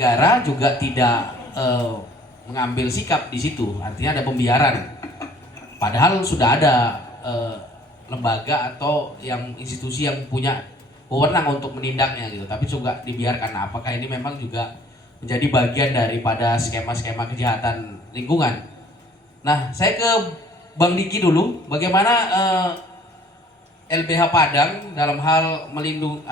Negara juga tidak mengambil sikap di situ, artinya ada pembiaran. Padahal sudah ada lembaga atau yang institusi yang punya wewenang untuk menindaknya gitu, tapi juga dibiarkan. Nah, apakah ini memang juga menjadi bagian daripada skema-skema kejahatan lingkungan? Nah, saya ke Bang Diki dulu. Bagaimana LBH Padang dalam hal melindungi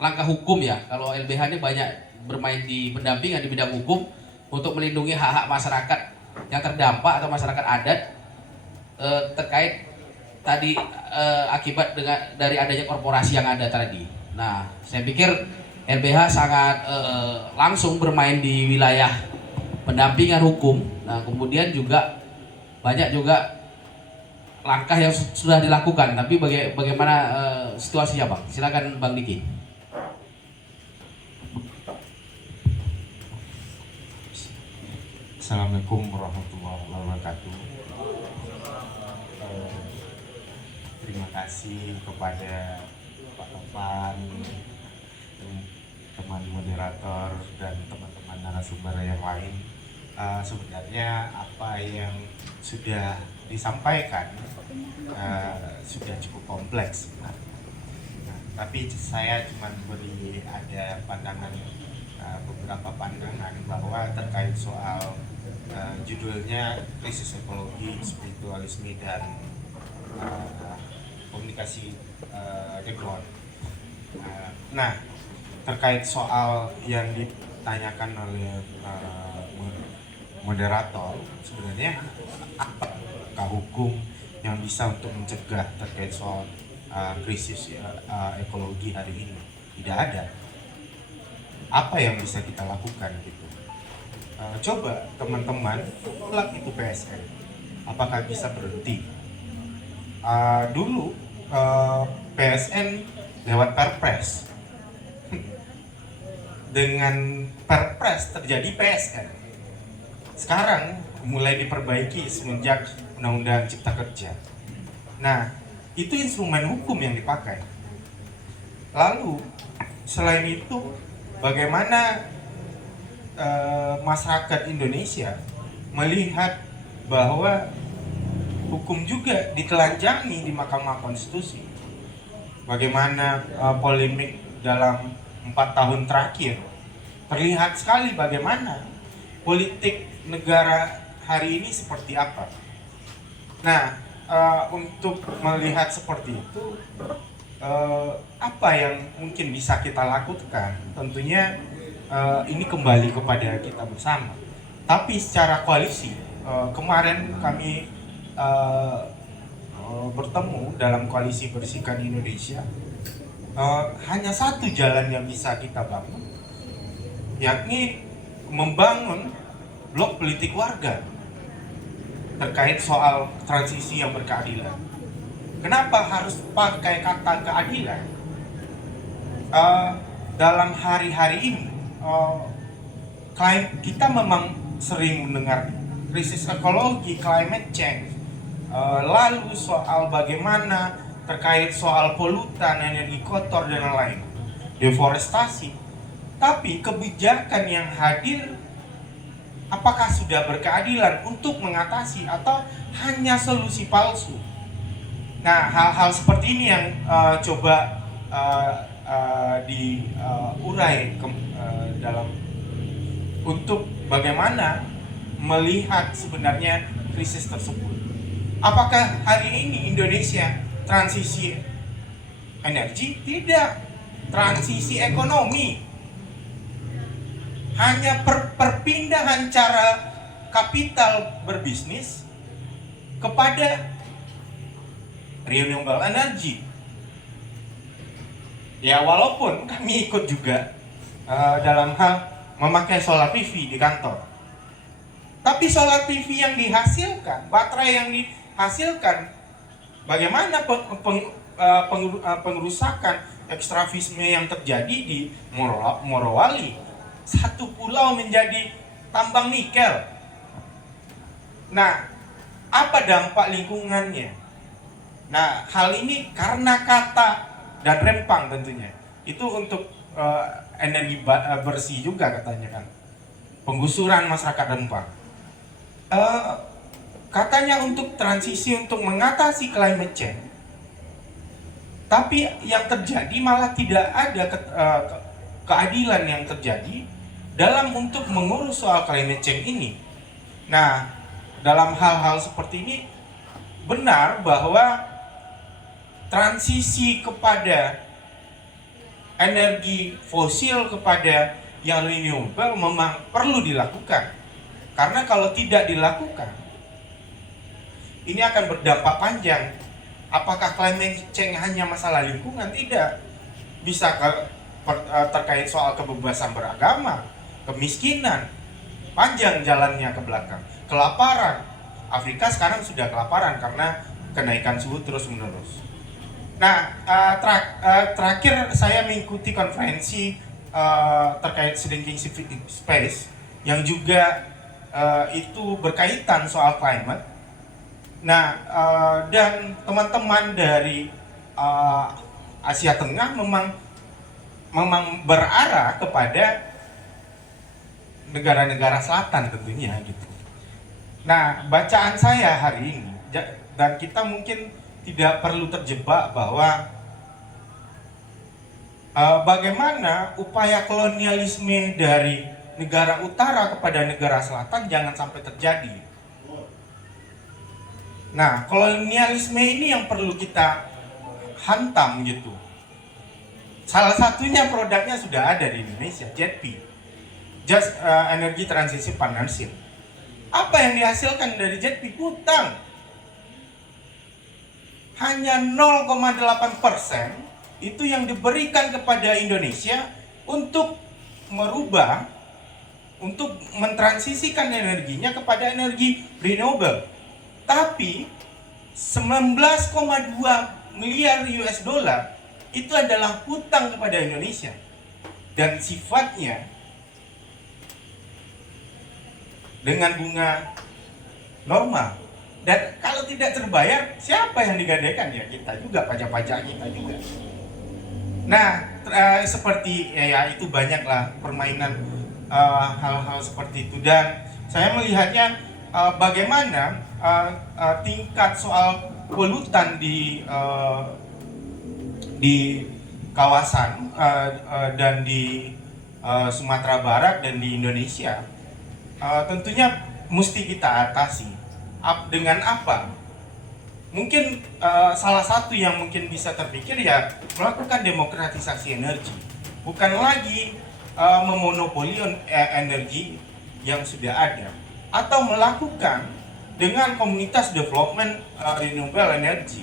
langkah hukum ya? Kalau LBH ini banyak bermain di pendampingan di bidang hukum untuk melindungi hak-hak masyarakat yang terdampak atau masyarakat adat terkait tadi akibat dari adanya korporasi yang ada tadi. Nah, saya pikir LBH sangat langsung bermain di wilayah pendampingan hukum. Nah, kemudian juga banyak juga langkah yang sudah dilakukan. Tapi bagaimana situasinya, Bang? Silakan Bang Diki. Assalamualaikum warahmatullahi wabarakatuh. Terima kasih kepada Pak Topan, teman moderator dan teman-teman narasumber yang lain. Sebenarnya apa yang sudah disampaikan sudah cukup kompleks sebenarnya. Tapi saya cuma beri ada pandangan, beberapa pandangan bahwa terkait soal judulnya krisis ekologi, spiritualisme dan komunikasi dekor. Nah, terkait soal yang ditanyakan oleh moderator, sebenarnya apakah hukum yang bisa untuk mencegah terkait soal krisis ekologi hari ini? Tidak ada. Apa yang bisa kita lakukan gitu? Coba teman-teman ulang itu PSN, apakah bisa berhenti? Dulu PSN lewat Perpres, dengan Perpres terjadi PSN. Sekarang mulai diperbaiki semenjak Undang-Undang Cipta Kerja. Nah, itu instrumen hukum yang dipakai. Lalu selain itu, bagaimana masyarakat Indonesia melihat bahwa hukum juga ditelanjangi di Mahkamah Konstitusi? Bagaimana polemik dalam 4 tahun terakhir terlihat sekali bagaimana politik negara hari ini seperti apa. Nah, untuk melihat seperti itu, apa yang mungkin bisa kita lakukan? Tentunya ini kembali kepada kita bersama. Tapi secara koalisi, kemarin kami bertemu dalam koalisi Bersihkan Indonesia. Hanya satu jalan yang bisa kita bangun, yakni membangun blok politik warga terkait soal transisi yang berkeadilan. Kenapa harus pakai kata keadilan? Dalam hari-hari ini, kita memang sering mendengar krisis ekologi, climate change, lalu soal bagaimana terkait soal polutan, energi kotor dan lain-lain, deforestasi. Tapi kebijakan yang hadir, apakah sudah berkeadilan untuk mengatasi atau hanya solusi palsu? Nah, hal-hal seperti ini yang coba diurai dalam untuk bagaimana melihat sebenarnya krisis tersebut. Apakah hari ini Indonesia transisi energi? Tidak. Transisi ekonomi. Hanya perpindahan cara kapital berbisnis kepada renewable energy. Ya, walaupun kami ikut juga dalam hal memakai solar PV di kantor. Tapi solar PV yang dihasilkan, baterai yang dihasilkan, bagaimana pengerusakan ekstravisme yang terjadi di Morowali? Satu pulau menjadi tambang nikel. Nah, apa dampak lingkungannya? Nah, hal ini karena kata dan rempang tentunya. Itu untuk energi bersih juga katanya kan, penggusuran masyarakat Rempang. Katanya untuk transisi untuk mengatasi climate change, tapi yang terjadi malah tidak ada keadilan yang terjadi dalam untuk mengurus soal climate change ini. Nah, dalam hal-hal seperti ini benar bahwa transisi kepada energi fosil kepada yang renewable memang perlu dilakukan. Karena kalau tidak dilakukan, ini akan berdampak panjang. Apakah climate change hanya masalah lingkungan? Tidak. Bisa terkait soal kebebasan beragama, kemiskinan, panjang jalannya ke belakang, kelaparan. Afrika sekarang sudah kelaparan karena kenaikan suhu terus-menerus. Nah, terakhir saya mengikuti konferensi terkait Shrinking Space yang juga itu berkaitan soal climate. Nah, dan teman-teman dari Asia Tengah memang berarah kepada negara-negara selatan tentunya gitu. Nah, bacaan saya hari ini, dan kita mungkin tidak perlu terjebak bahwa bagaimana upaya kolonialisme dari negara utara kepada negara selatan jangan sampai terjadi. Nah, kolonialisme ini yang perlu kita hantam gitu. Salah satunya produknya sudah ada di Indonesia, JETP, Just Energy Transition Partnership. Apa yang dihasilkan dari JETP? Hutang. Hanya 0,8% itu yang diberikan kepada Indonesia untuk merubah, untuk mentransisikan energinya kepada energi renewable. Tapi 19,2 miliar US dollar itu adalah hutang kepada Indonesia. Dan sifatnya dengan bunga normal. Dan kalau tidak terbayar, siapa yang digadaikan? Ya kita juga, pajak-pajak kita juga. Nah, seperti ya itu banyaklah permainan hal-hal seperti itu. Dan saya melihatnya bagaimana tingkat soal polutan di kawasan dan di Sumatera Barat dan di Indonesia tentunya mesti kita atasi. Dengan apa? Mungkin salah satu yang mungkin bisa terpikir ya melakukan demokratisasi energi, bukan lagi memonopoli energi yang sudah ada, atau melakukan dengan komunitas development renewable energy,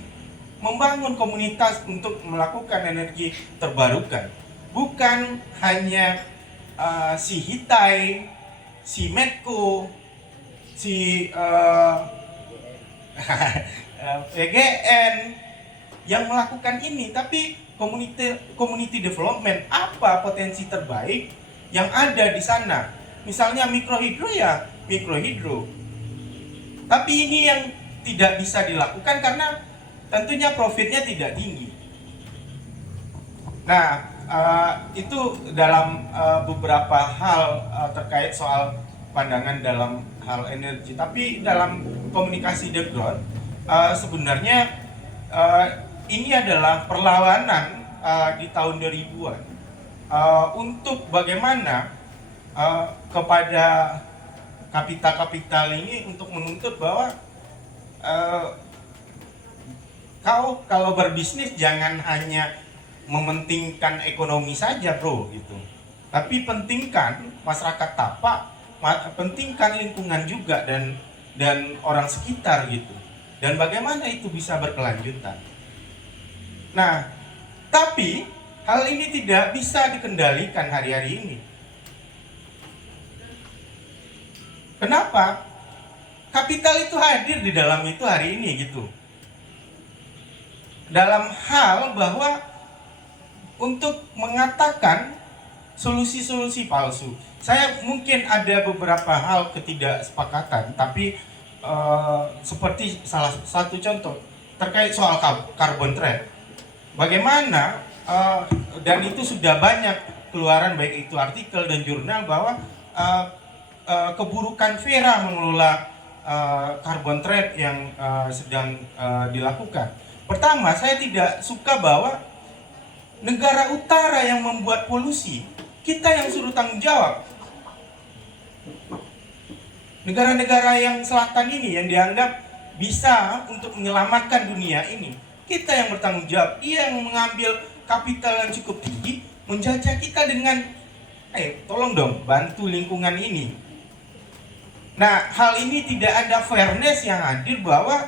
membangun komunitas untuk melakukan energi terbarukan, bukan hanya si Hitai, si Medco, si PGN yang melakukan ini, tapi community development, apa potensi terbaik yang ada di sana. Misalnya mikrohidro ya mikrohidro, tapi ini yang tidak bisa dilakukan karena tentunya profitnya tidak tinggi. Nah, itu dalam beberapa hal terkait soal pandangan dalam hal energi. Tapi dalam komunikasi the growth sebenarnya ini adalah perlawanan di tahun 2000-an untuk bagaimana kepada kapital ini untuk menuntut bahwa kau kalau berbisnis jangan hanya mementingkan ekonomi saja bro gitu, tapi pentingkan masyarakat tapak, pentingkan lingkungan juga dan orang sekitar gitu, dan bagaimana itu bisa berkelanjutan. Nah, tapi hal ini tidak bisa dikendalikan hari-hari ini. Kenapa? Kapital itu hadir di dalam itu hari ini gitu, dalam hal bahwa untuk mengatakan solusi-solusi palsu. Saya mungkin ada beberapa hal ketidaksepakatan, tapi seperti salah satu contoh terkait soal carbon trade. Bagaimana dan itu sudah banyak keluaran baik itu artikel dan jurnal bahwa keburukan Vera mengelola carbon trade yang sedang dilakukan. Pertama, saya tidak suka bahwa negara utara yang membuat polusi, kita yang suruh tanggung jawab. Negara-negara yang selatan ini yang dianggap bisa untuk menyelamatkan dunia ini, kita yang bertanggung jawab. Dia yang mengambil kapital yang cukup tinggi, menjajah kita dengan tolong dong bantu lingkungan ini. Nah, hal ini tidak ada fairness yang hadir, bahwa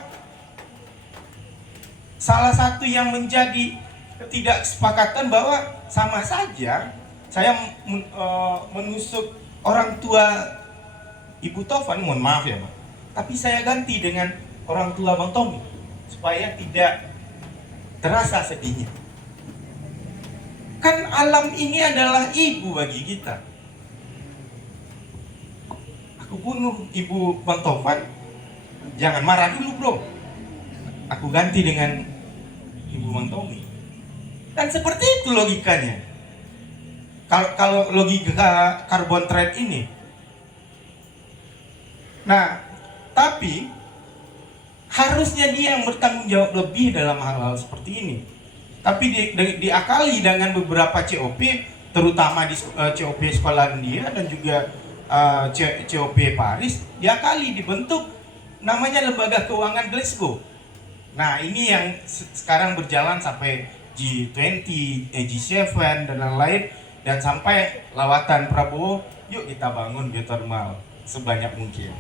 salah satu yang menjadi ketidaksepakatan bahwa sama saja saya menusuk orang tua Ibu Taufan, mohon maaf ya Pak, tapi saya ganti dengan orang tua Bang Tommy supaya tidak terasa sedihnya. Kan alam ini adalah ibu bagi kita. Aku bunuh ibu Bang Taufan, jangan marah dulu bro, aku ganti dengan ibu Bang Tommy. Dan seperti itu logikanya. Kalau logika carbon trade ini. Nah, tapi harusnya dia yang bertanggung jawab lebih dalam hal-hal seperti ini. Tapi diakali dengan beberapa COP, terutama di COP Skotlandia dan juga COP Paris, diakali dibentuk namanya Lembaga Keuangan Glasgow. Nah, ini yang sekarang berjalan sampai G20, G7 dan lain-lain, dan sampai lawatan Prabowo, yuk kita bangun geothermal sebanyak mungkin.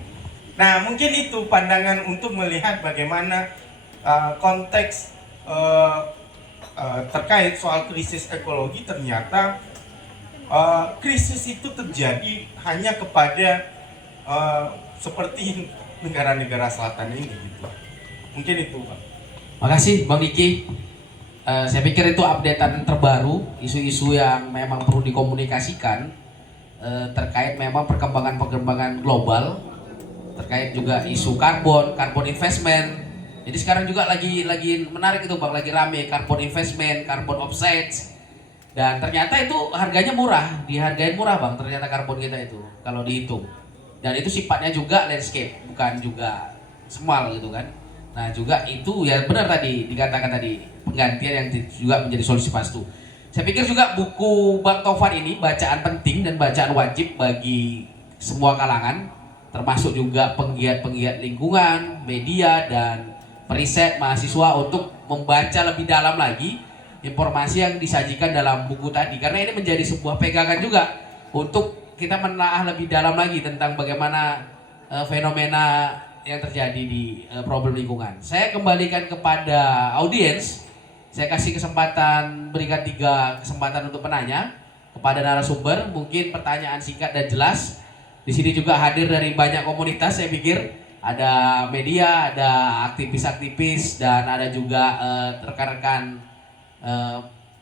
Nah, mungkin itu pandangan untuk melihat bagaimana konteks terkait soal krisis ekologi. Ternyata krisis itu terjadi hanya kepada seperti negara-negara selatan ini gitu. Mungkin itu, Pak. Makasih Bang Diki. Saya pikir itu updatean terbaru, isu-isu yang memang perlu dikomunikasikan terkait memang perkembangan global, terkait juga isu carbon investment. Jadi sekarang juga lagi menarik itu Bang, lagi rame carbon investment, carbon offsets. Dan ternyata itu harganya murah, dihargain murah Bang, ternyata karbon kita itu kalau dihitung. Dan itu sifatnya juga landscape, bukan juga small gitu kan. Nah juga itu ya benar tadi dikatakan tadi, penggantian yang juga menjadi solusi pastu. Saya pikir juga buku Bang Taufan ini bacaan penting dan bacaan wajib bagi semua kalangan, termasuk juga penggiat-penggiat lingkungan, media, dan periset mahasiswa untuk membaca lebih dalam lagi informasi yang disajikan dalam buku tadi, karena ini menjadi sebuah pegangan juga untuk kita menelaah lebih dalam lagi tentang bagaimana fenomena yang terjadi di problem lingkungan. Saya kembalikan kepada audiens, saya kasih kesempatan, berikan 3 kesempatan untuk penanya kepada narasumber, mungkin pertanyaan singkat dan jelas. Di sini juga hadir dari banyak komunitas, saya pikir ada media, ada aktivis-aktivis, dan ada juga rekan-rekan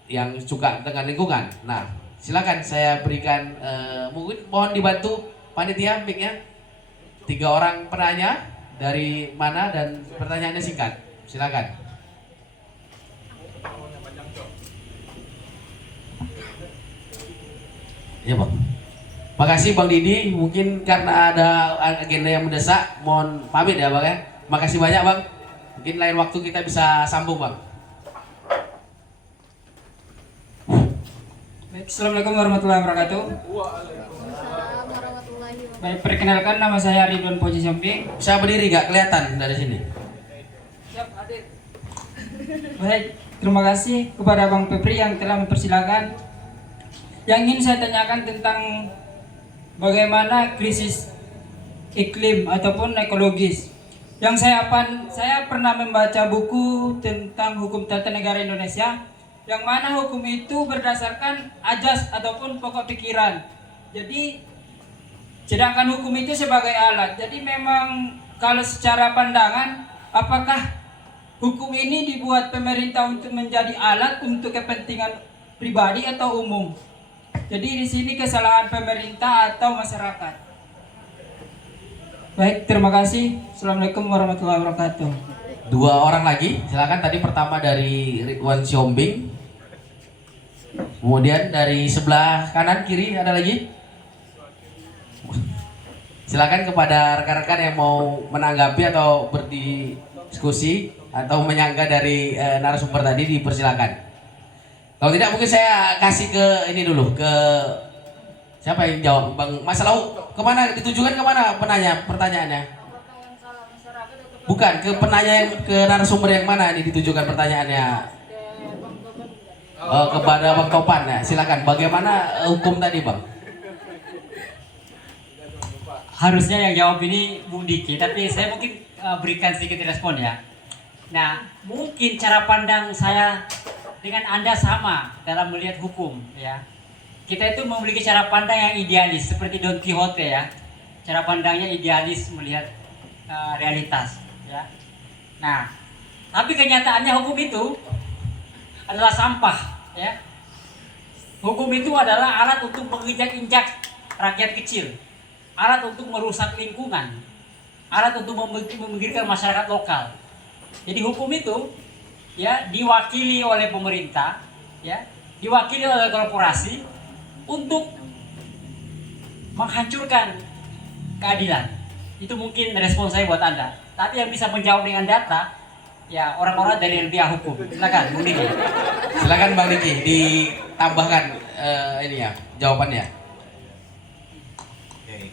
yang suka dengan lingkungan. Nah, silakan saya berikan, mungkin mohon dibantu panitia mic-nya. 3 orang penanya dari mana dan pertanyaannya singkat. Silakan. Ya Bang. Makasih Bang Didi, mungkin karena ada agenda yang mendesak, mohon pamit ya Bang ya. Makasih banyak Bang. Mungkin lain waktu kita bisa sambung Bang. Baik, Assalamualaikum warahmatullahi wabarakatuh. Waalaikumsalam warahmatullahi wabarakatuh. Baik, perkenalkan nama saya Ridwan Poji Somping. Bisa berdiri gak kelihatan dari sini? Siap, hadir. Baik, terima kasih kepada Bang Febri yang telah mempersilahkan. Yang ingin saya tanyakan tentang bagaimana krisis iklim ataupun ekologis. Yang saya pernah membaca buku tentang hukum tata negara Indonesia, yang mana hukum itu berdasarkan ajas ataupun pokok pikiran. Jadi sedangkan hukum itu sebagai alat. Jadi memang kalau secara pandangan, apakah hukum ini dibuat pemerintah untuk menjadi alat untuk kepentingan pribadi atau umum? Jadi di sini kesalahan pemerintah atau masyarakat. Baik, terima kasih. Assalamualaikum warahmatullahi wabarakatuh. 2 orang lagi, silakan. Tadi pertama dari Ridwan Siombing. Kemudian dari sebelah kanan kiri ada lagi. Silakan kepada rekan-rekan yang mau menanggapi atau berdiskusi atau menyangga dari narasumber tadi, dipersilakan. Kalau tidak mungkin saya kasih ke ini dulu, ke siapa yang jawab, Bang Mas Lau. Kemana ditujukan, kemana pertanyaannya? Apakah yang salah masyarakat atau Bukan, ke penanya yang, ke narasumber yang mana ini ditujukan pertanyaannya? ke Bang Toban? Kepada Bang Topan ya. Silakan. Bagaimana hukum tadi, Bang? Harusnya yang jawab ini Bung Diki, tapi saya mungkin berikan sedikit respon ya. Nah, mungkin cara pandang saya dengan Anda sama dalam melihat hukum ya. Kita itu memiliki cara pandang yang idealis seperti Don Quixote ya. Cara pandangnya idealis melihat realitas ya. Nah, tapi kenyataannya hukum itu adalah sampah ya. Hukum itu adalah alat untuk menginjak-injak rakyat kecil, alat untuk merusak lingkungan, alat untuk memikirkan masyarakat lokal. Jadi hukum itu ya diwakili oleh pemerintah, ya, diwakili oleh korporasi untuk menghancurkan keadilan. Itu mungkin respon saya buat Anda. Tapi yang bisa menjawab dengan data, ya orang-orang dari LBH Hukum. Silakan, Bung Diki. Silakan Bang Diki ditambahkan ini ya jawabannya. Oke.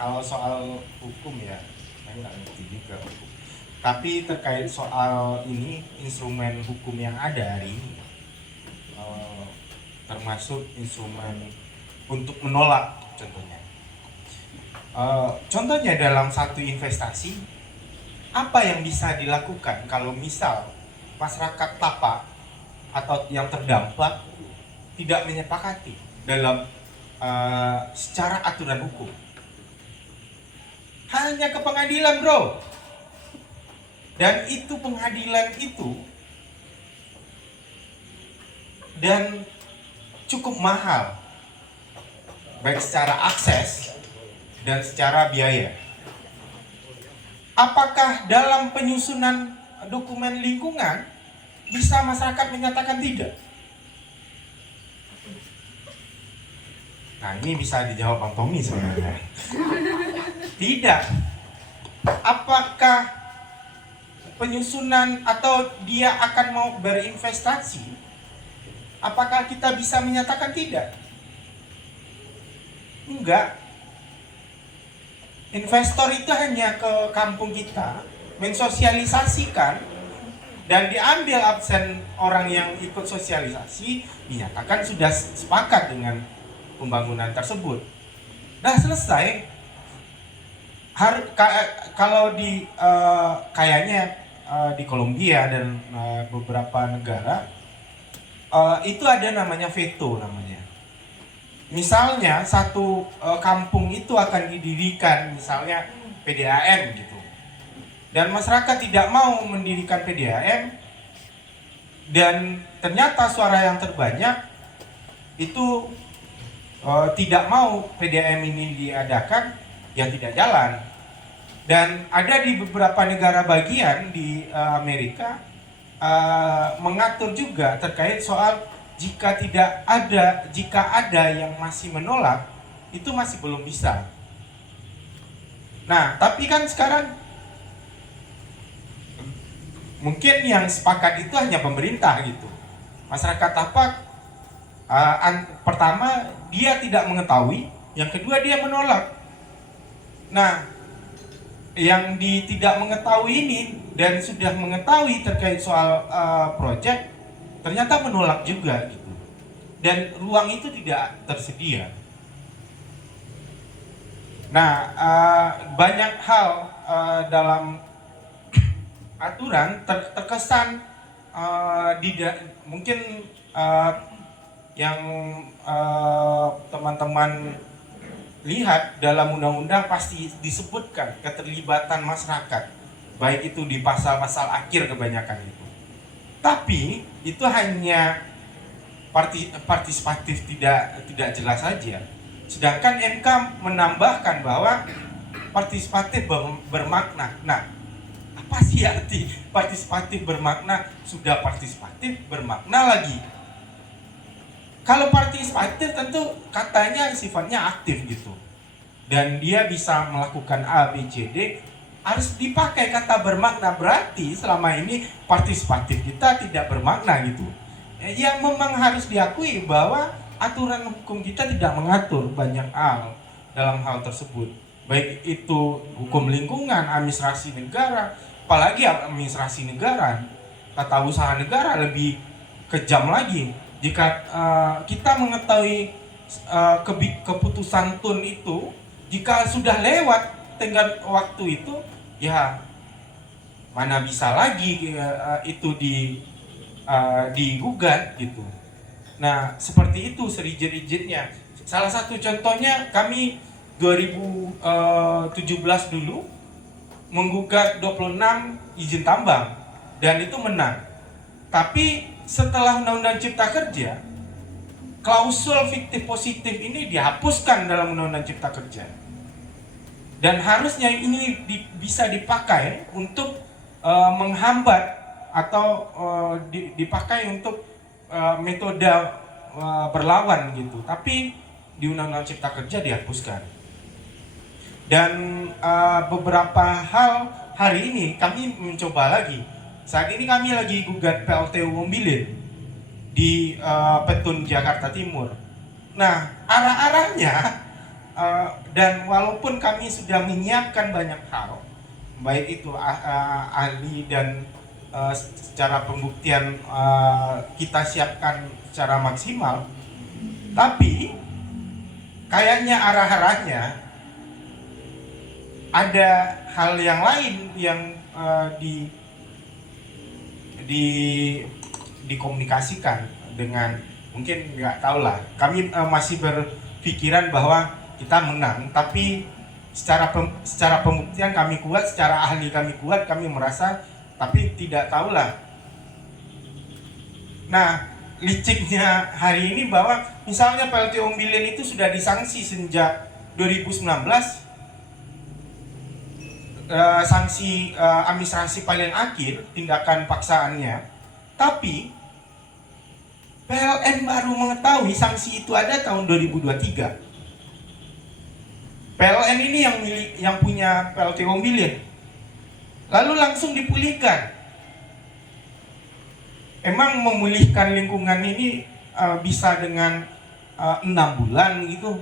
Kalau soal hukum ya, saya nggak ngerti juga hukum. Tapi terkait soal ini, instrumen hukum yang ada hari ini, termasuk instrumen untuk menolak contohnya. Contohnya dalam satu investasi, apa yang bisa dilakukan kalau misal masyarakat tapak atau yang terdampak tidak menyepakati dalam secara aturan hukum? Hanya ke pengadilan, bro. Dan itu pengadilan itu dan cukup mahal, baik secara akses dan secara biaya. Apakah dalam penyusunan dokumen lingkungan bisa masyarakat menyatakan tidak? Nah, ini bisa dijawab Bang Tommy sebenarnya. Tidak. Apakah penyusunan atau dia akan mau berinvestasi, apakah kita bisa menyatakan tidak? Enggak. Investor itu hanya ke kampung kita, mensosialisasikan, dan diambil absen orang yang ikut sosialisasi, dinyatakan sudah sepakat dengan pembangunan tersebut. Dah selesai. Kalau di kayaknya di Kolombia dan beberapa negara itu ada namanya veto namanya. Misalnya satu kampung itu akan didirikan misalnya PDAM gitu, dan masyarakat tidak mau mendirikan PDAM, dan ternyata suara yang terbanyak itu tidak mau PDAM ini diadakan, ya tidak jalan. Dan ada di beberapa negara bagian di Amerika mengatur juga terkait soal jika ada yang masih menolak, itu masih belum bisa. Nah, tapi kan sekarang mungkin yang sepakat itu hanya pemerintah gitu. Masyarakat tapak pertama dia tidak mengetahui, yang kedua dia menolak. Nah, yang tidak mengetahui ini dan sudah mengetahui terkait soal proyek, ternyata menolak juga gitu, dan ruang itu tidak tersedia. Nah, banyak hal dalam aturan terkesan mungkin yang teman-teman lihat dalam undang-undang pasti disebutkan keterlibatan masyarakat, baik itu di pasal-pasal akhir kebanyakan itu. Tapi itu hanya partisipatif, tidak jelas saja. Sedangkan MK menambahkan bahwa partisipatif bermakna. Nah, Apa sih arti partisipatif bermakna? Sudah partisipatif bermakna lagi. Kalau partisipatif tentu katanya sifatnya aktif gitu. Dan dia bisa melakukan A, B, C, D, harus dipakai kata bermakna. Berarti selama ini partisipatif kita tidak bermakna gitu. Ya memang harus diakui bahwa aturan hukum kita tidak mengatur banyak hal dalam hal tersebut. Baik itu hukum lingkungan, administrasi negara, apalagi administrasi negara, tata usaha negara lebih kejam lagi. Jika kita mengetahui keputusan TUN itu, jika sudah lewat tenggat waktu itu, ya mana bisa lagi itu digugat gitu. Nah, seperti itu serijit-rijitnya. Salah satu contohnya kami 2017 dulu menggugat 26 izin tambang dan itu menang. Tapi setelah Undang-Undang Cipta Kerja, klausul fiktif positif ini dihapuskan dalam Undang-Undang Cipta Kerja. Dan harusnya ini bisa dipakai untuk menghambat atau dipakai untuk metode berlawan gitu. Tapi di Undang-Undang Cipta Kerja dihapuskan. Dan beberapa hal hari ini kami mencoba lagi. Saat ini kami lagi gugat PLTU Wombilin di Petun Jakarta Timur. Nah, arah-arahnya dan walaupun kami sudah menyiapkan banyak hal, baik itu ahli dan secara pembuktian kita siapkan secara maksimal, tapi kayaknya arah-arahnya ada hal yang lain yang dikomunikasikan dengan, mungkin nggak tahu lah. Kami masih berpikiran bahwa kita menang, tapi secara pembuktian kami kuat, secara ahli kami kuat, kami merasa, tapi tidak tahulah. Nah, liciknya hari ini bahwa misalnya PLTU Wombilin itu sudah disanksi sejak 2019, sanksi administrasi paling akhir, tindakan paksaannya, tapi PLN baru mengetahui sanksi itu ada tahun 2023. PLN ini yang punya PLTU Wombilin, lalu langsung dipulihkan. Emang memulihkan lingkungan ini bisa dengan 6 bulan gitu?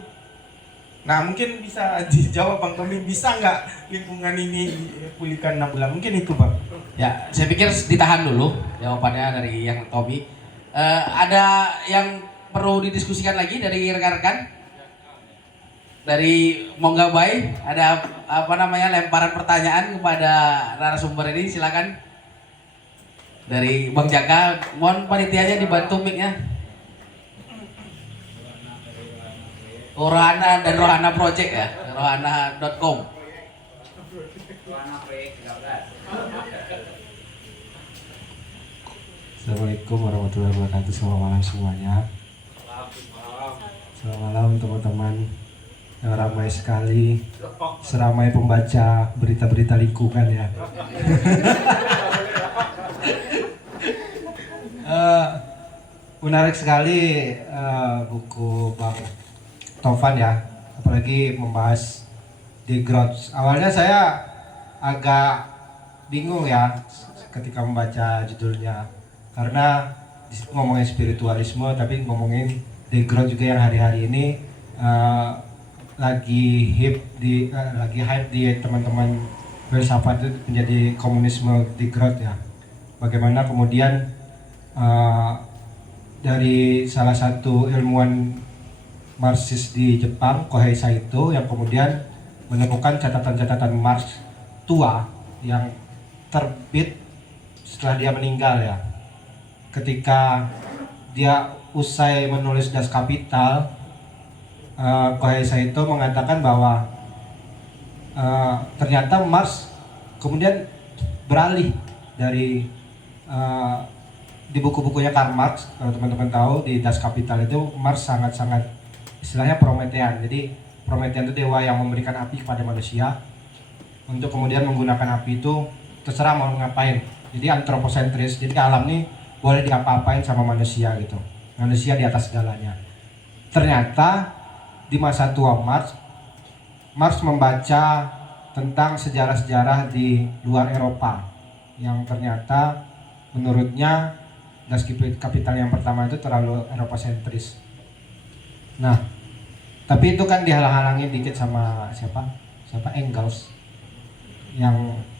Nah, mungkin bisa dijawab Bang Tommy, bisa nggak lingkungan ini dipulihkan 6 bulan? Mungkin itu Bang. Ya, saya pikir ditahan dulu jawabannya dari yang Tommy. Ada yang perlu didiskusikan lagi dari rekan-rekan? Dari Mongga Bay, ada lemparan pertanyaan kepada narasumber ini, silakan. Dari Bang Jaka, mohon panitianya dibantu mic-nya. Rohana dan Rohana Project ya, rohana.com. Assalamualaikum warahmatullahi wabarakatuh. Selamat malam semuanya. Selamat malam teman-teman yang ramai sekali, seramai pembaca berita-berita lingkungan ya. Menarik sekali buku Bang Tovan ya, apalagi membahas degrowth. Awalnya saya agak bingung ya ketika membaca judulnya, karena disitu ngomongin spiritualisme tapi ngomongin degrowth juga yang hari-hari ini lagi hype di teman-teman filsafat itu menjadi komunisme degrowth ya. Bagaimana kemudian dari salah satu ilmuwan Marxis di Jepang, Kohei Saito, yang kemudian menemukan catatan-catatan Marx tua yang terbit setelah dia meninggal ya. Ketika dia usai menulis Das Kapital, Kohei Saito mengatakan bahwa ternyata Marx kemudian beralih dari di buku-bukunya Karl Marx, kalau teman-teman tahu di Das Kapital itu Marx sangat-sangat istilahnya Promethean. Jadi Promethean itu dewa yang memberikan api kepada manusia untuk kemudian menggunakan api itu terserah mau ngapain. Jadi antroposentris, jadi alam nih boleh diapa-apain sama manusia gitu. Manusia di atas segalanya. Ternyata di masa tua Marx membaca tentang sejarah-sejarah di luar Eropa yang ternyata menurutnya Das Kapital yang pertama itu terlalu Eropa sentris. Nah, tapi itu kan dihalang-halangi dikit sama siapa Engels, yang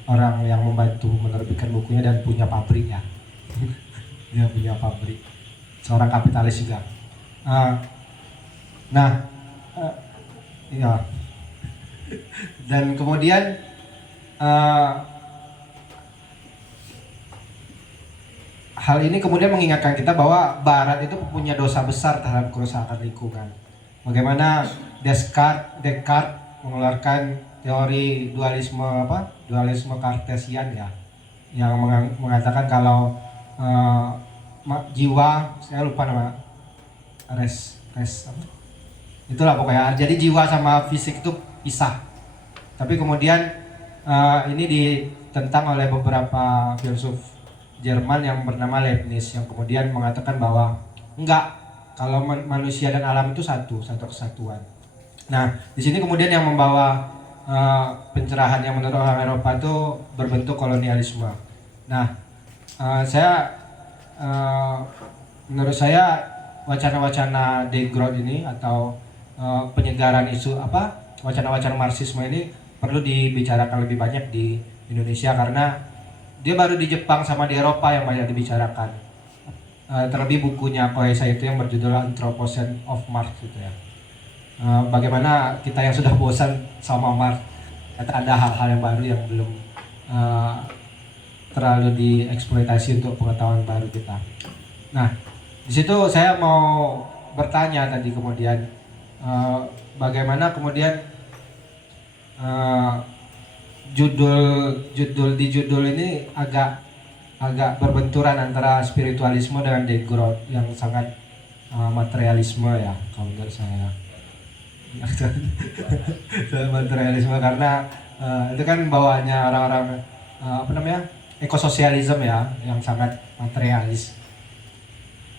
orang yang membantu menerbitkan bukunya dan punya pabrik ya. Dia punya pabrik, seorang kapitalis juga. Ya. Dan kemudian hal ini kemudian mengingatkan kita bahwa Barat itu punya dosa besar terhadap kerusakan lingkungan. Bagaimana Descartes mengeluarkan teori dualisme Cartesian ya, yang mengatakan kalau jiwa, saya lupa nama, itulah pokoknya. Jadi jiwa sama fisik itu pisah. Tapi kemudian ini ditentang oleh beberapa filsuf Jerman yang bernama Leibniz, yang kemudian mengatakan bahwa enggak, kalau manusia dan alam itu satu kesatuan. Nah, di sini kemudian yang membawa pencerahan yang menurut orang Eropa itu berbentuk kolonialisme. Nah, menurut saya wacana-wacana degrowth ini atau penyegaran isu wacana-wacana Marxisme ini perlu dibicarakan lebih banyak di Indonesia, karena dia baru di Jepang sama di Eropa yang banyak dibicarakan. Terlebih bukunya Koei Saito yang berjudul Anthropocene of Marx gitu ya. Bagaimana kita yang sudah bosan sama Marx, ada hal-hal yang baru yang belum terlalu dieksploitasi untuk pengetahuan baru kita. Nah, di situ saya mau bertanya tadi kemudian bagaimana kemudian judul ini agak berbenturan antara spiritualisme dengan degrowth yang sangat materialisme ya, kalau menurut saya. Materialisme karena itu kan bawaannya orang-orang ekososialisme ya, yang sangat materialis.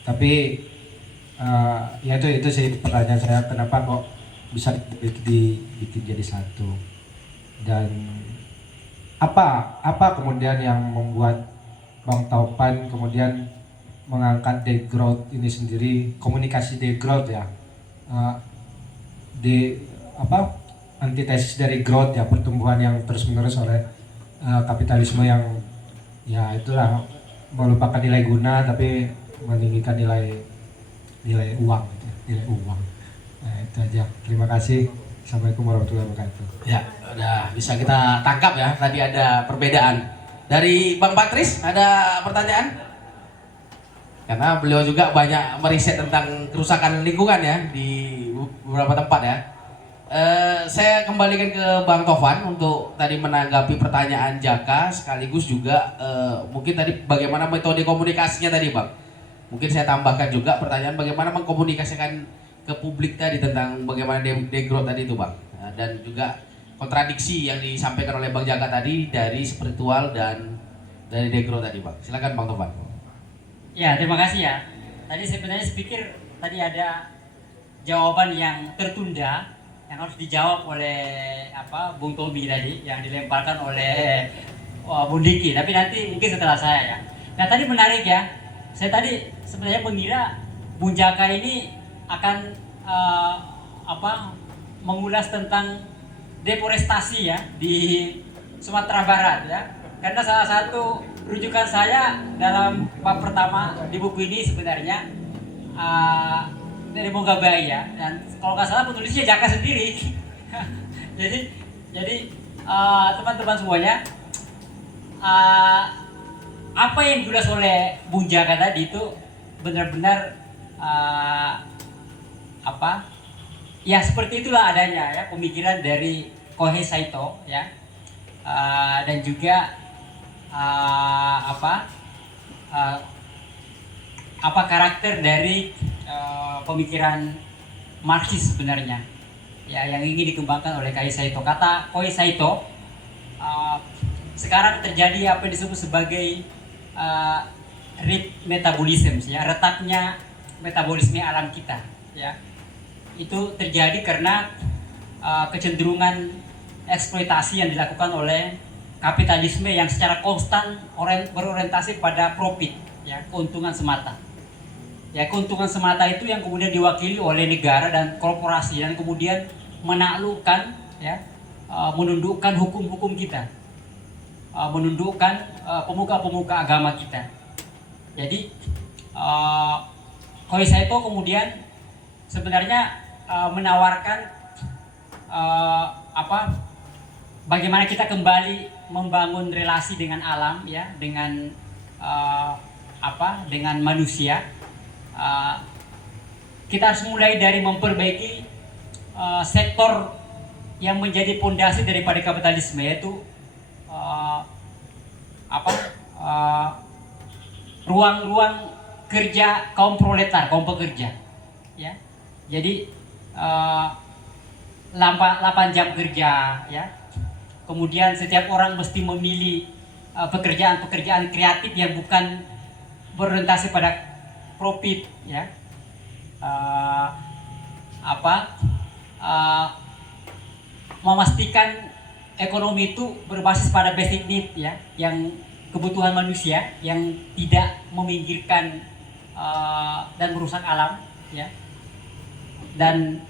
Tapi ya itu sih pertanyaan saya, kenapa kok bisa dibikin jadi satu, dan apa kemudian yang membuat Bang Taufan kemudian mengangkat degrowth ini sendiri, komunikasi degrowth ya, antitesis dari growth ya, pertumbuhan yang terus-menerus oleh kapitalisme yang ya itulah melupakan nilai guna tapi meninggikan nilai uang gitu, nilai uang. Nah, itu aja. Terima kasih. Assalamualaikum warahmatullahi wabarakatuh. Ya, udah bisa kita tangkap ya. Tadi ada perbedaan. Dari Bang Patris ada pertanyaan? Karena beliau juga banyak meriset tentang kerusakan lingkungan ya di beberapa tempat ya. Saya kembalikan ke Bang Taufan untuk tadi menanggapi pertanyaan Jaka, sekaligus juga mungkin tadi bagaimana metode komunikasinya tadi Bang. Mungkin saya tambahkan juga pertanyaan bagaimana mengkomunikasikan ke publik tadi tentang bagaimana degrowth tadi itu Bang. Dan juga kontradiksi yang disampaikan oleh Bang Jaka tadi dari spiritual dan dari degrowth tadi Bang. Silakan Bang Taufan. Ya, terima kasih ya. Tadi sebenarnya saya pikir tadi ada jawaban yang tertunda yang harus dijawab oleh Bung Tobi tadi, yang dilemparkan oleh Bung Diki, tapi nanti mungkin setelah saya ya. Nah, tadi menarik ya. Saya tadi sebenarnya mengira Bung Jaka ini akan mengulas tentang deforestasi ya di Sumatera Barat ya. Karena salah satu rujukan saya dalam bab pertama di buku ini sebenarnya dari Mongabai ya, dan kalau nggak salah penulisnya Jaka sendiri. jadi teman-teman semuanya, apa yang diulas oleh Bung Jaka tadi itu benar-benar ya seperti itulah adanya ya, pemikiran dari Kohei Saito ya, dan juga karakter dari pemikiran Marxis sebenarnya ya, yang ingin dikembangkan oleh Kohei Saito. Kata Kohei Saito, sekarang terjadi apa yang disebut sebagai rate metabolism, ya, retaknya metabolisme alam kita, ya. Itu terjadi karena kecenderungan eksploitasi yang dilakukan oleh kapitalisme yang secara konstan berorientasi pada profit, ya, keuntungan semata. Ya, keuntungan semata itu yang kemudian diwakili oleh negara dan korporasi dan kemudian menaklukkan, ya, menundukkan hukum-hukum kita, menundukkan pemuka-pemuka agama kita. Jadi Khoisa itu kemudian sebenarnya menawarkan bagaimana kita kembali membangun relasi dengan alam, ya, dengan dengan manusia. Kita harus mulai dari memperbaiki sektor yang menjadi pondasi daripada kapitalisme, yaitu ruang-ruang kerja kaum proletar, kaum pekerja, ya. Jadi 8 jam kerja, ya. Kemudian setiap orang mesti memilih pekerjaan-pekerjaan kreatif yang bukan berorientasi pada profit, ya. Memastikan ekonomi itu berbasis pada basic need, ya, yang kebutuhan manusia yang tidak meminggirkan dan merusak alam, ya. Dan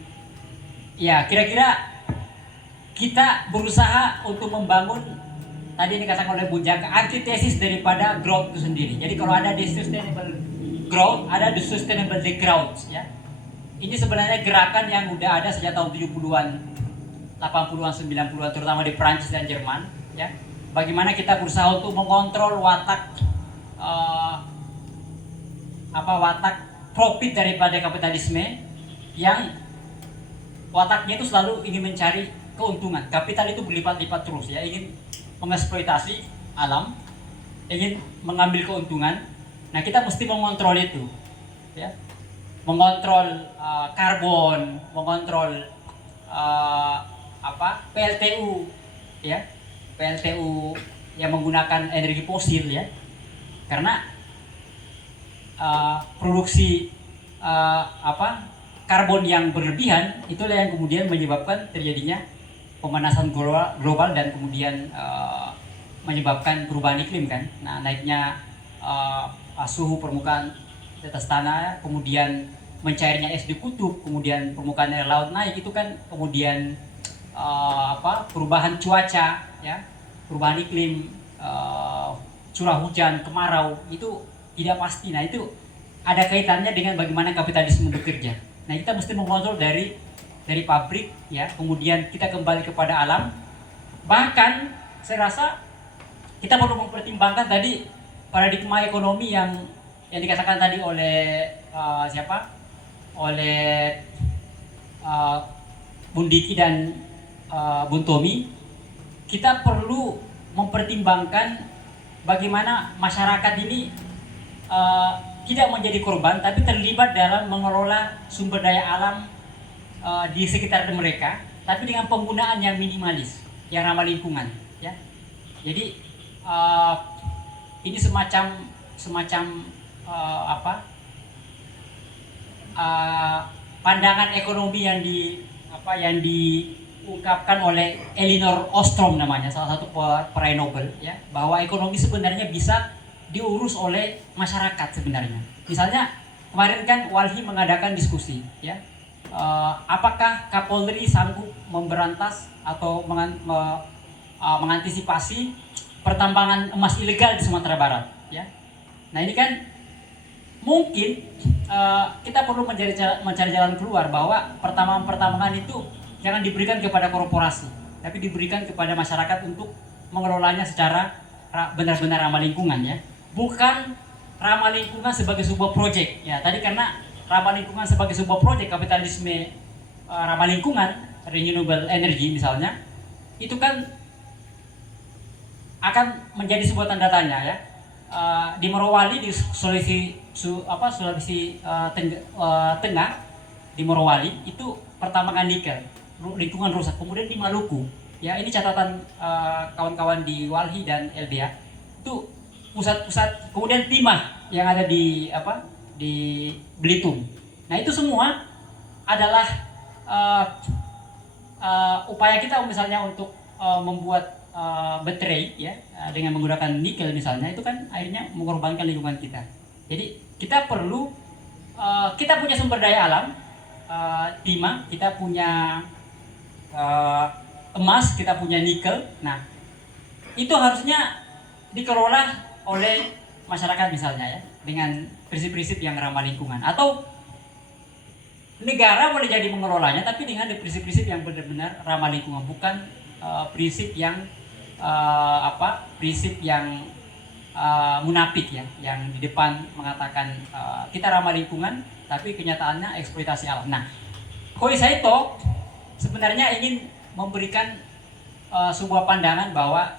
ya kira-kira kita berusaha untuk membangun tadi yang dikatakan oleh Bung Jaka, antitesis daripada growth itu sendiri. Jadi kalau ada the sustainable growth, ada the sustainable degrowth, ya. Ini sebenarnya gerakan yang udah ada sejak tahun 70-an, 80-an, 90-an, terutama di Perancis dan Jerman, ya. Bagaimana kita berusaha untuk mengontrol watak watak profit daripada kapitalisme yang wataknya itu selalu ingin mencari keuntungan. Kapital itu berlipat-lipat terus, ya, ingin mengeksploitasi alam, ingin mengambil keuntungan. Nah, kita mesti mengontrol itu, ya, mengontrol karbon, mengontrol PLTU, ya, PLTU yang menggunakan energi fosil, ya, karena produksi karbon yang berlebihan itulah yang kemudian menyebabkan terjadinya pemanasan global dan kemudian menyebabkan perubahan iklim, kan. Nah, naiknya suhu permukaan di atas tanah, kemudian mencairnya es di kutub, kemudian permukaan air laut naik, itu kan kemudian perubahan cuaca, ya, perubahan iklim, curah hujan, kemarau, itu tidak pasti. Nah, itu ada kaitannya dengan bagaimana kapitalisme bekerja. Nah, kita mesti mengontrol dari pabrik, ya, kemudian kita kembali kepada alam. Bahkan saya rasa kita perlu mempertimbangkan tadi paradigma ekonomi yang dikatakan tadi oleh oleh Bung Diki dan Bung Tommy. Kita perlu mempertimbangkan bagaimana masyarakat ini tidak menjadi korban, tapi terlibat dalam mengelola sumber daya alam di sekitar mereka, tapi dengan penggunaan yang minimalis, yang ramah lingkungan, ya. Jadi ini semacam pandangan ekonomi yang diungkapkan oleh Elinor Ostrom namanya, salah satu peraih Nobel, ya, bahwa ekonomi sebenarnya bisa diurus oleh masyarakat sebenarnya. Misalnya kemarin kan Walhi mengadakan diskusi, ya, apakah Kapolri sanggup memberantas atau mengantisipasi pertambangan emas ilegal di Sumatera Barat, ya. Nah, ini kan mungkin kita perlu mencari jalan keluar bahwa pertambangan itu jangan diberikan kepada korporasi, tapi diberikan kepada masyarakat untuk mengelolanya secara benar-benar ramah lingkungan, ya. Bukan ramah lingkungan sebagai sebuah proyek, ya. Tadi karena ramah lingkungan sebagai sebuah proyek, kapitalisme ramah lingkungan, renewable energy misalnya, itu kan akan menjadi sebuah tanda tanya, ya. Di Morowali, di Sulawesi Tengah, di Morowali itu pertambangan nikel, lingkungan rusak. Kemudian di Maluku ya ini catatan kawan-kawan di Walhi dan LBH, itu pusat-pusat kemudian timah yang ada di di Belitung. Nah itu semua adalah upaya kita misalnya untuk membuat baterai ya dengan menggunakan nikel misalnya, itu kan akhirnya mengorbankan lingkungan kita. Jadi kita perlu kita punya sumber daya alam, timah, kita punya emas, kita punya nikel. Nah itu harusnya dikelola oleh masyarakat misalnya ya, dengan prinsip-prinsip yang ramah lingkungan, atau negara boleh jadi mengelolanya tapi dengan prinsip-prinsip yang benar-benar ramah lingkungan, bukan prinsip yang prinsip yang munafik ya, yang di depan mengatakan kita ramah lingkungan tapi kenyataannya eksploitasi alam. Nah, Koei Saito sebenarnya ingin memberikan sebuah pandangan bahwa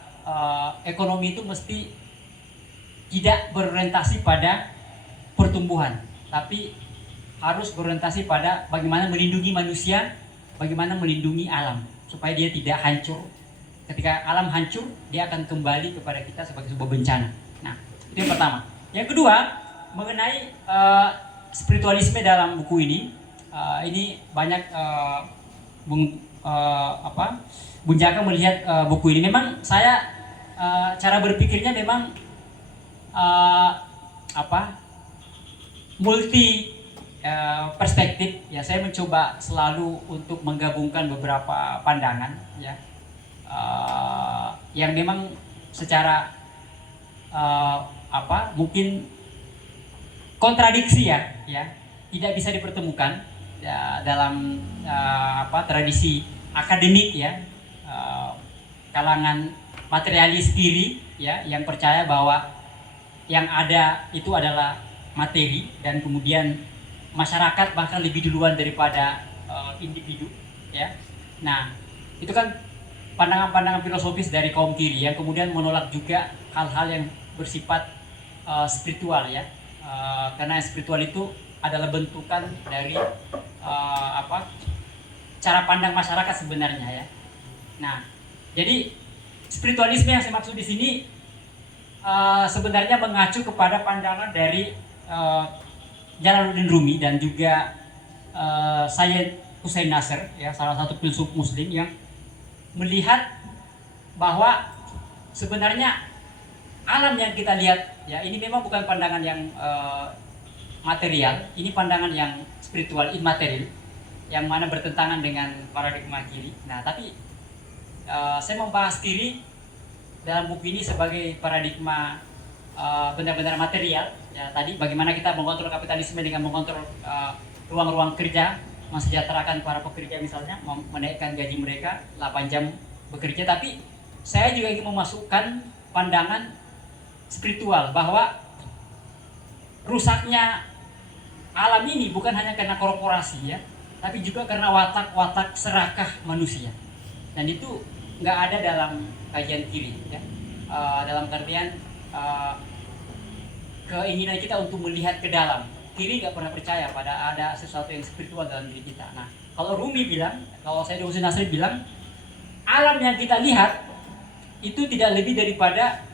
ekonomi itu mesti tidak berorientasi pada pertumbuhan, tapi harus berorientasi pada bagaimana melindungi manusia, bagaimana melindungi alam supaya dia tidak hancur. Ketika alam hancur, dia akan kembali kepada kita sebagai sebuah bencana. Nah, itu yang pertama. Yang kedua, mengenai spiritualisme dalam buku ini banyak Bung Jaka melihat buku ini. Memang saya cara berpikirnya memang multi perspektif ya. Saya mencoba selalu untuk menggabungkan beberapa pandangan ya, yang memang secara mungkin kontradiksi ya tidak bisa dipertemukan ya, dalam tradisi akademik ya, kalangan materialis kiri ya, yang percaya bahwa yang ada itu adalah materi dan kemudian masyarakat bahkan lebih duluan daripada individu ya. Nah, itu kan pandangan-pandangan filosofis dari kaum kiri yang kemudian menolak juga hal-hal yang bersifat spiritual ya. Karena spiritual itu adalah bentukan dari cara pandang masyarakat sebenarnya ya. Nah, jadi spiritualisme yang saya maksud di sini sebenarnya mengacu kepada pandangan dari Jalaluddin Rumi dan juga Sayyid Hussein Nasr ya, salah satu filsuf muslim yang melihat bahwa sebenarnya alam yang kita lihat ya, ini memang bukan pandangan yang material, ini pandangan yang spiritual, immaterial, yang mana bertentangan dengan paradigma kiri. Nah, tapi saya membahas kiri dalam buku ini sebagai paradigma benar-benar material ya. Tadi bagaimana kita mengontrol kapitalisme dengan mengontrol ruang-ruang kerja, mensejahterakan para pekerja misalnya, menaikkan gaji mereka 8 jam bekerja. Tapi saya juga ingin memasukkan pandangan spiritual bahwa rusaknya alam ini bukan hanya karena korporasi ya, tapi juga karena watak-watak serakah manusia. Dan itu nggak ada dalam kajian kiri ya. Dalam artian keinginan kita untuk melihat ke dalam. Kiri nggak pernah percaya pada ada sesuatu yang spiritual dalam diri kita. Nah, kalau Rumi bilang, kalau Sayyid Hussein Nasr bilang, alam yang kita lihat itu tidak lebih daripada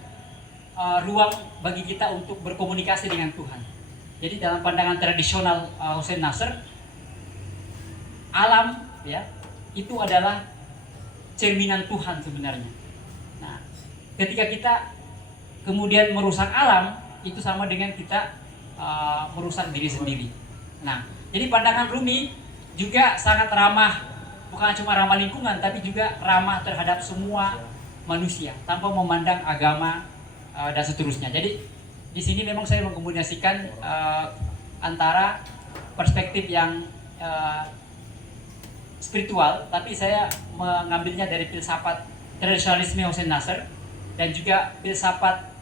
ruang bagi kita untuk berkomunikasi dengan Tuhan. Jadi dalam pandangan tradisional Hussein Nasr, alam ya itu adalah cerminan Tuhan sebenarnya. Nah, ketika kita kemudian merusak alam, itu sama dengan kita merusak diri sendiri. Nah, jadi pandangan Rumi juga sangat ramah, bukan cuma ramah lingkungan, tapi juga ramah terhadap semua manusia tanpa memandang agama dan seterusnya. Jadi di sini memang saya mengkombinasikan antara perspektif yang spiritual, tapi saya mengambilnya dari filsafat tradisionalisme Hussein Nasr dan juga filsafat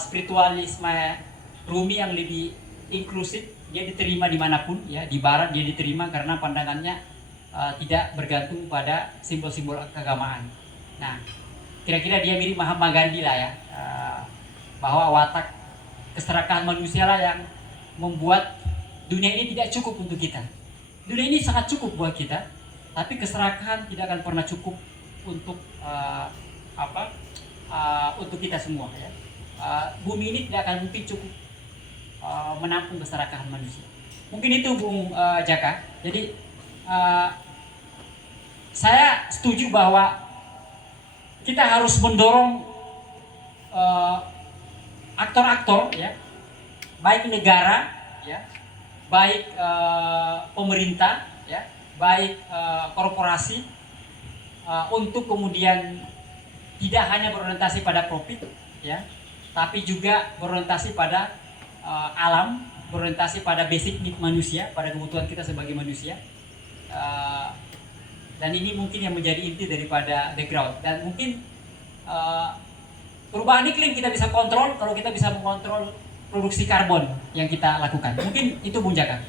spiritualisme Rumi yang lebih inklusif. Dia diterima dimanapun ya, di Barat dia diterima karena pandangannya tidak bergantung pada simbol-simbol keagamaan. Nah, kira-kira dia mirip Mahatma Gandhi lah ya, bahwa watak keserakahan manusia lah yang membuat dunia ini tidak cukup untuk kita. Dunia ini sangat cukup buat kita, tapi keserakahan tidak akan pernah cukup untuk untuk kita semua ya. Bumi ini tidak akan mungkin cukup menampung keserakahan manusia. Mungkin itu Bung Jaka. Jadi saya setuju bahwa kita harus mendorong aktor-aktor ya, baik negara ya, baik pemerintah ya, baik korporasi untuk kemudian tidak hanya berorientasi pada profit ya, tapi juga berorientasi pada alam, berorientasi pada basic need manusia, pada kebutuhan kita sebagai manusia. Dan ini mungkin yang menjadi inti daripada background. Dan mungkin perubahan iklim kita bisa kontrol kalau kita bisa mengontrol produksi karbon yang kita lakukan. Mungkin itu Bung Jaka.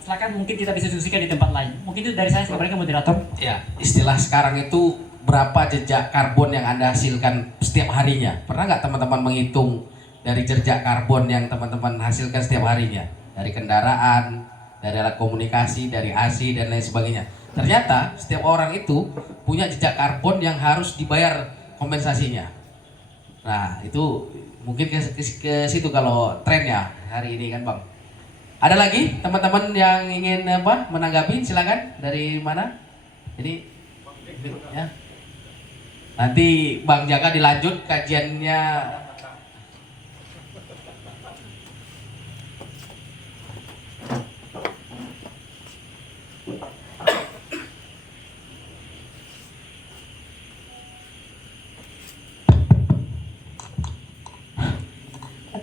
Silakan, mungkin kita bisa diskusikan di tempat lain. Mungkin itu dari saya sebagai moderator. Ya, istilah sekarang itu berapa jejak karbon yang Anda hasilkan setiap harinya? Pernah nggak teman-teman menghitung dari jejak karbon yang teman-teman hasilkan setiap harinya? Dari kendaraan, dari alat komunikasi, dari AC, dan lain sebagainya. Ternyata setiap orang itu punya jejak karbon yang harus dibayar kompensasinya. Nah, itu mungkin ke situ kalau trennya hari ini kan Bang. Ada lagi teman-teman yang ingin menanggapi? Silakan, dari mana? Jadi ya. Nanti Bang Jaka dilanjut kajiannya.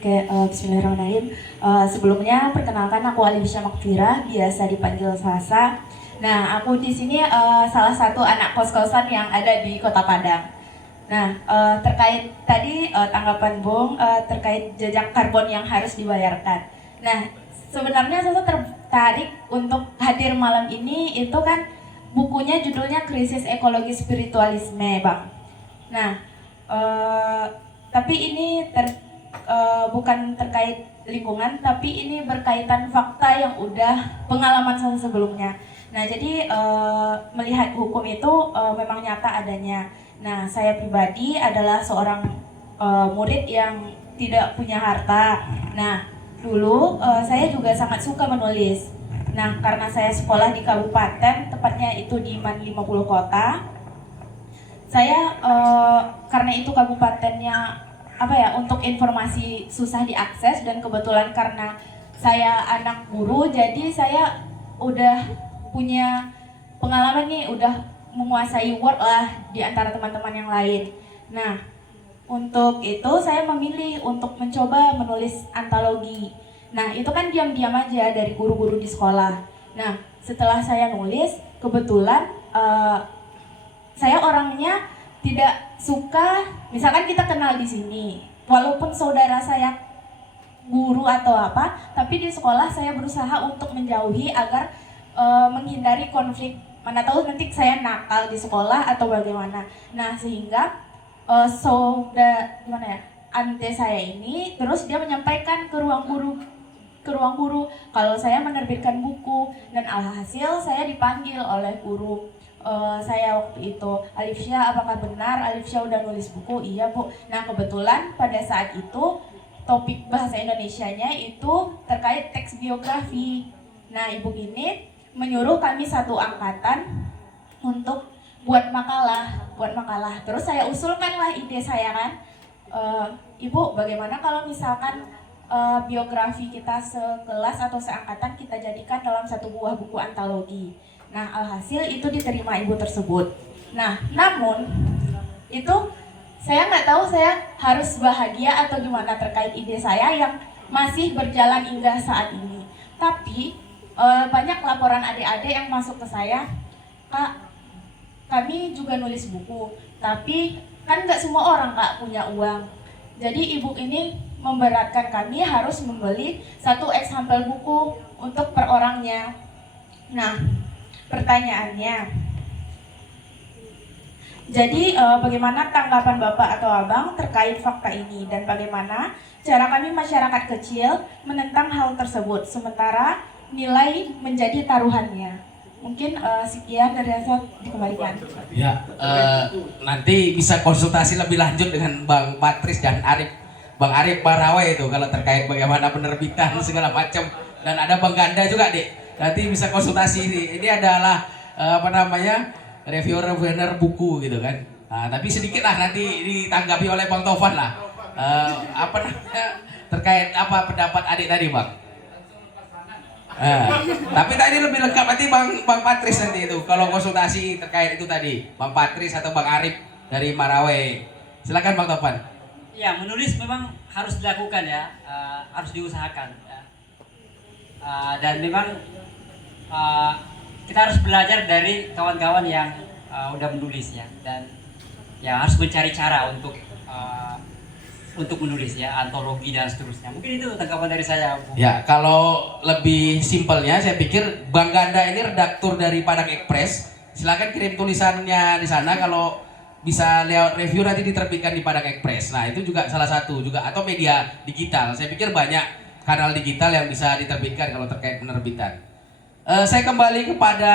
Oke, bismillahirrahmanirrahim. Sebelumnya perkenalkan, aku Alicia Makfira, biasa dipanggil Sasa. Nah, aku di sini salah satu anak kos-kosan yang ada di Kota Padang. Nah, terkait tadi tanggapan Bung terkait jejak karbon yang harus dibayarkan. Nah, sebenarnya saya tertarik untuk hadir malam ini, itu kan bukunya judulnya Krisis Ekologi Spiritualisme, Bang. Nah, tapi ini bukan terkait lingkungan, tapi ini berkaitan fakta yang udah pengalaman saya sebelumnya. Nah, jadi melihat hukum itu memang nyata adanya. Nah, saya pribadi adalah seorang murid yang tidak punya harta. Nah, dulu saya juga sangat suka menulis. Nah, karena saya sekolah di kabupaten, tepatnya itu di MAN 50 kota, saya karena itu kabupatennya untuk informasi susah diakses, dan kebetulan karena saya anak guru, jadi saya udah punya pengalaman nih, udah menguasai Word lah di antara teman-teman yang lain. Nah, untuk itu saya memilih untuk mencoba menulis antologi. Nah, itu kan diam-diam aja dari guru-guru di sekolah. Nah, setelah saya nulis, kebetulan saya orangnya tidak suka, misalkan kita kenal di sini, walaupun saudara saya guru atau apa, tapi di sekolah saya berusaha untuk menjauhi agar menghindari konflik. Mana tahu nanti saya nakal di sekolah atau bagaimana. Nah, sehingga ante saya ini terus dia menyampaikan ke ruang guru kalau saya menerbitkan buku, dan alhasil saya dipanggil oleh guru saya waktu itu, Alifia, apakah benar Alifia udah nulis buku? Iya Bu. Nah, kebetulan pada saat itu topik bahasa Indonesianya itu terkait teks biografi. Nah, ibu ini menyuruh kami satu angkatan untuk buat makalah. Terus saya usulkanlah ide saya kan, Ibu, bagaimana kalau misalkan biografi kita sekelas atau seangkatan kita jadikan dalam satu buah buku antologi. Nah, alhasil itu diterima ibu tersebut. Nah, namun itu saya nggak tahu saya harus bahagia atau gimana terkait ide saya yang masih berjalan hingga saat ini. Tapi banyak laporan adik-adik yang masuk ke saya, Kak, kami juga nulis buku, tapi kan nggak semua orang Kak punya uang. Jadi ibu ini memberatkan kami harus membeli satu eksempel buku untuk per orangnya. Nah, pertanyaannya, jadi bagaimana tanggapan Bapak atau Abang terkait fakta ini, dan bagaimana cara kami masyarakat kecil menentang hal tersebut sementara nilai menjadi taruhannya? Mungkin sekian dari saya, dikembalikan. Ya, nanti bisa konsultasi lebih lanjut dengan Bang Patris dan Bang Arif Barawai itu kalau terkait bagaimana penerbitan segala macam, dan ada Bang Ganda juga, Dik. Nanti bisa konsultasi ini. Ini adalah reviewer buku gitu kan. Nah, tapi sedikit lah nanti ditanggapi oleh Bang Taufan lah. Terkait apa pendapat adik tadi, Bang? Tapi tadi lebih lengkap nanti Bang Patris nanti itu kalau konsultasi terkait itu tadi, Bang Patris atau Bang Arif dari Marawai. Silakan Bang Taufan. Ya, menulis memang harus dilakukan ya, harus diusahakan ya. Dan memang kita harus belajar dari kawan-kawan yang udah menulis ya, dan ya harus mencari cara untuk menulis ya, antologi dan seterusnya. Mungkin itu tanggapan dari saya, Bu. Ya, kalau lebih simpelnya saya pikir Bang Ganda ini redaktur dari Padang Express. Silakan kirim tulisannya di sana, kalau bisa lewat review nanti diterbitkan di Padang Express. Nah, itu juga salah satu juga, atau media digital. Saya pikir banyak kanal digital yang bisa diterbitkan kalau terkait penerbitan. Saya kembali kepada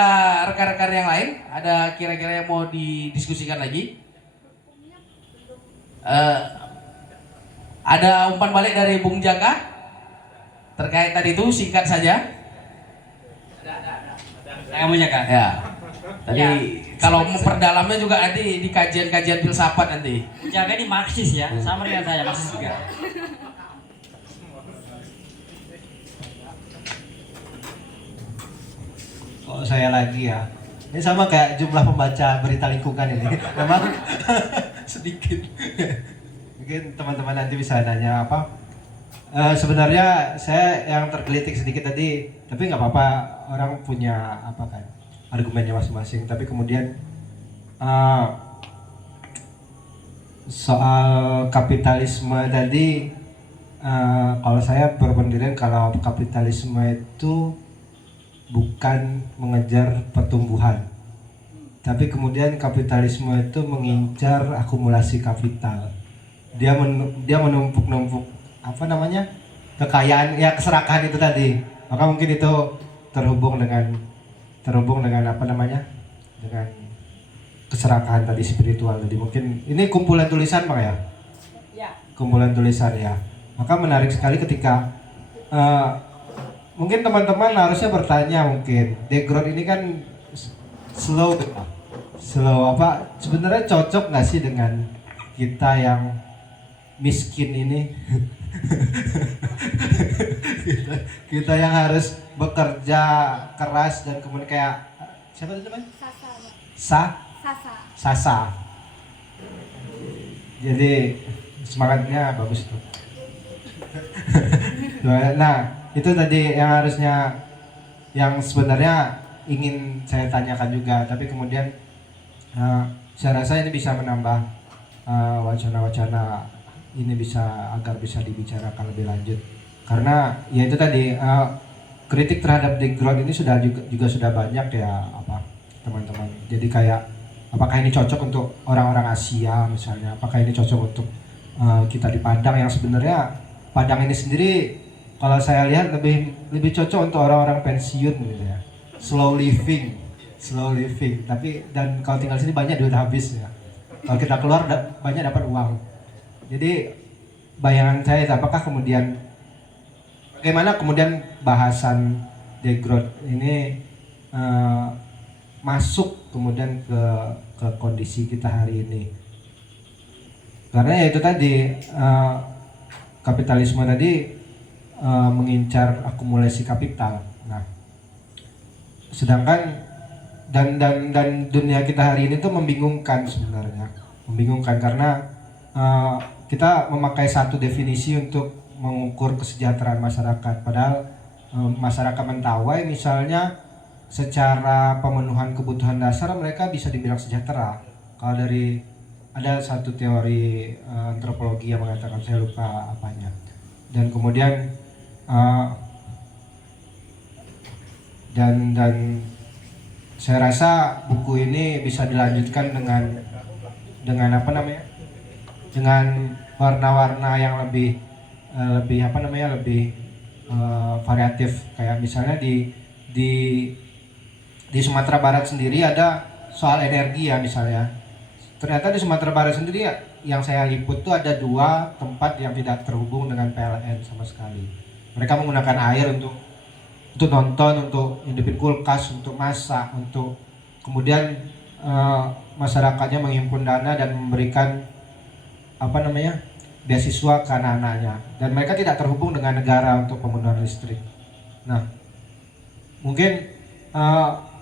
rekan-rekan yang lain. Ada kira-kira yang mau didiskusikan lagi? Ada umpan balik dari Bung Jaka terkait tadi itu, singkat saja. Saya mau jaga. Ya. Tadi Ya, kalau memperdalamnya juga nanti di kajian-kajian filsafat nanti. Jaga ini Marxis ya, sama dengan saya, Marxis juga. Kalau saya lagi ya, ini sama kayak jumlah pembaca berita lingkungan ini, memang sedikit. Mungkin teman-teman nanti bisa nanya apa. Sebenarnya saya yang tergelitik sedikit tadi, tapi nggak apa-apa, orang punya apa kan argumennya masing-masing. Tapi kemudian soal kapitalisme tadi, kalau saya berpendirian kalau kapitalisme itu bukan mengejar pertumbuhan, tapi kemudian kapitalisme itu mengincar akumulasi kapital. Dia menumpuk-numpuk kekayaan ya, keserakahan itu tadi. Maka mungkin itu terhubung dengan dengan keserakahan tadi, spiritual tadi. Mungkin ini kumpulan tulisan Bang ya? Ya. Kumpulan tulisan ya. Maka menarik sekali ketika mungkin teman-teman harusnya bertanya, mungkin degrowth ini kan slow apa sebenarnya cocok nggak sih dengan kita yang miskin ini? kita yang harus bekerja keras dan kemudian kayak siapa itu namanya? Sasa. Jadi semangatnya bagus tuh. Nah, itu tadi yang harusnya, yang sebenarnya ingin saya tanyakan juga, tapi kemudian saya rasa ini bisa menambah wacana-wacana ini agar bisa dibicarakan lebih lanjut, karena ya itu tadi kritik terhadap degrowth ini juga sudah banyak ya teman-teman. Jadi kayak apakah ini cocok untuk orang-orang Asia misalnya, apakah ini cocok untuk kita di Padang, yang sebenarnya Padang ini sendiri kalau saya lihat lebih cocok untuk orang-orang pensiun gitu ya, slow living. Tapi dan kalau tinggal sini banyak duit habis ya, kalau kita keluar banyak dapat uang. Jadi bayangan saya apakah kemudian bagaimana kemudian bahasan degrowth ini masuk kemudian ke kondisi kita hari ini, karena ya itu tadi kapitalisme tadi mengincar akumulasi kapital. Nah, sedangkan dan dunia kita hari ini tuh membingungkan sebenarnya, karena kita memakai satu definisi untuk mengukur kesejahteraan masyarakat, padahal masyarakat Mentawai misalnya secara pemenuhan kebutuhan dasar mereka bisa dibilang sejahtera. Kalau ada satu teori antropologi yang mengatakan, saya lupa apanya, dan kemudian dan saya rasa buku ini bisa dilanjutkan dengan dengan warna-warna yang lebih variatif, kayak misalnya di di Sumatera Barat sendiri ada soal energi ya misalnya. Ternyata di Sumatera Barat sendiri yang saya liput tuh ada 2 tempat yang tidak terhubung dengan PLN sama sekali. Mereka menggunakan air untuk nonton, untuk hidupin kulkas, untuk masak, untuk kemudian masyarakatnya menghimpun dana dan memberikan beasiswa ke anak-anaknya. Dan mereka tidak terhubung dengan negara untuk pemenuhan listrik. Nah, mungkin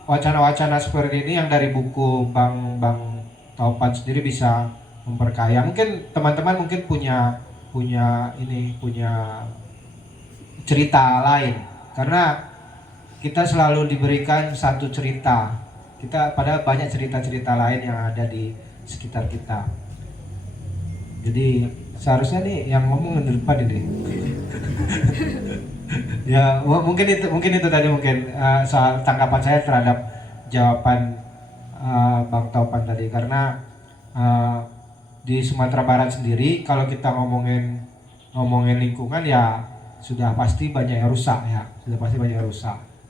wacana-wacana seperti ini yang dari buku Bang Taufan sendiri bisa memperkaya. Mungkin teman-teman mungkin punya cerita lain, karena kita selalu diberikan satu cerita. Padahal banyak cerita-cerita lain yang ada di sekitar kita. Jadi seharusnya nih yang ngomong di depan ini. Ya mungkin itu tadi soal tanggapan saya terhadap jawaban Bang Taufan tadi, karena di Sumatera Barat sendiri kalau kita ngomongin lingkungan ya sudah pasti banyak yang rusak ya,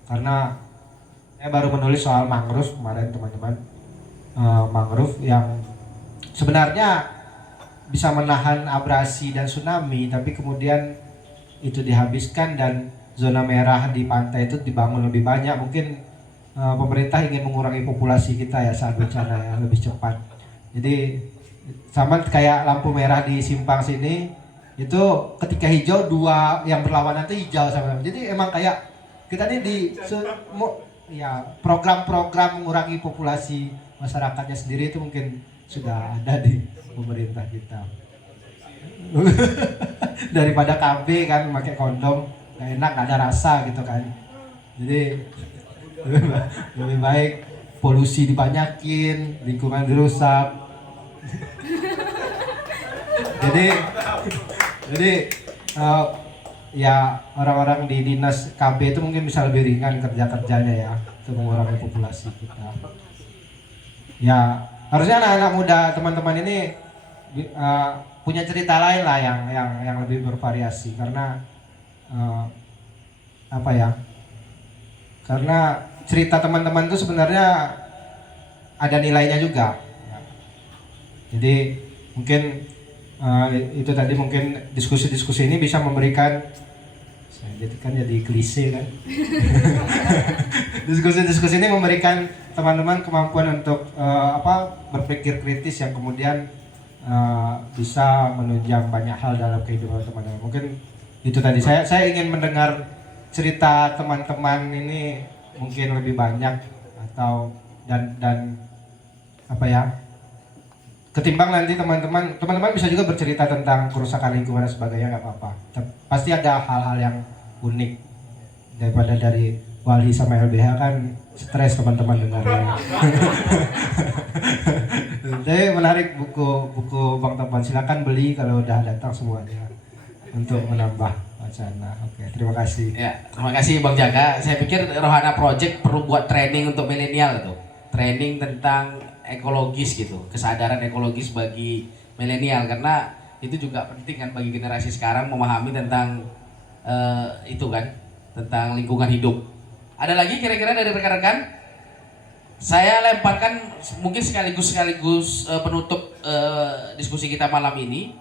karena saya baru menulis soal mangrove kemarin teman-teman. Mangrove yang sebenarnya bisa menahan abrasi dan tsunami, tapi kemudian itu dihabiskan dan zona merah di pantai itu dibangun lebih banyak. Mungkin pemerintah ingin mengurangi populasi kita ya saat bencana ya lebih cepat. Jadi sama kayak lampu merah di simpang sini itu ketika hijau 2 yang berlawanan itu hijau sama. Jadi emang kayak kita nih program-program mengurangi populasi masyarakatnya sendiri itu mungkin sudah ada di pemerintah kita. Daripada KB kan pakai kondom gak enak, gak ada rasa gitu kan. Jadi lebih baik polusi dibanyakin, lingkungan dirusak. jadi ya orang-orang di dinas KB itu mungkin bisa lebih ringan kerjanya ya untuk mengurangi populasi kita. Ya harusnya anak-anak muda teman-teman ini punya cerita lain lah yang lebih bervariasi, karena karena cerita teman-teman itu sebenarnya ada nilainya juga. Jadi mungkin itu tadi mungkin diskusi-diskusi ini bisa memberikan, jadi klise kan. Diskusi-diskusi ini memberikan teman-teman kemampuan untuk berpikir kritis yang kemudian bisa menunjang banyak hal dalam kehidupan teman-teman. Mungkin itu tadi saya ingin mendengar cerita teman-teman ini mungkin lebih banyak atau dan ketimbang nanti teman-teman bisa juga bercerita tentang kerusakan lingkungan dan sebagainya, nggak apa-apa. Pasti ada hal-hal yang unik daripada dari Walhi sama LBH kan stres teman-teman dengarnya. Tapi menarik buku Bang Taufan, silakan beli kalau udah datang semuanya untuk menambah wacana. Oke, terima kasih. Ya, terima kasih Bang Jaka. Saya pikir Rohana Project perlu buat training untuk milenial tuh. Training tentang ekologis gitu, kesadaran ekologis bagi milenial, karena itu juga penting kan bagi generasi sekarang memahami tentang itu kan, tentang lingkungan hidup. Ada lagi kira-kira dari rekan-rekan? Saya lemparkan mungkin sekaligus penutup diskusi kita malam ini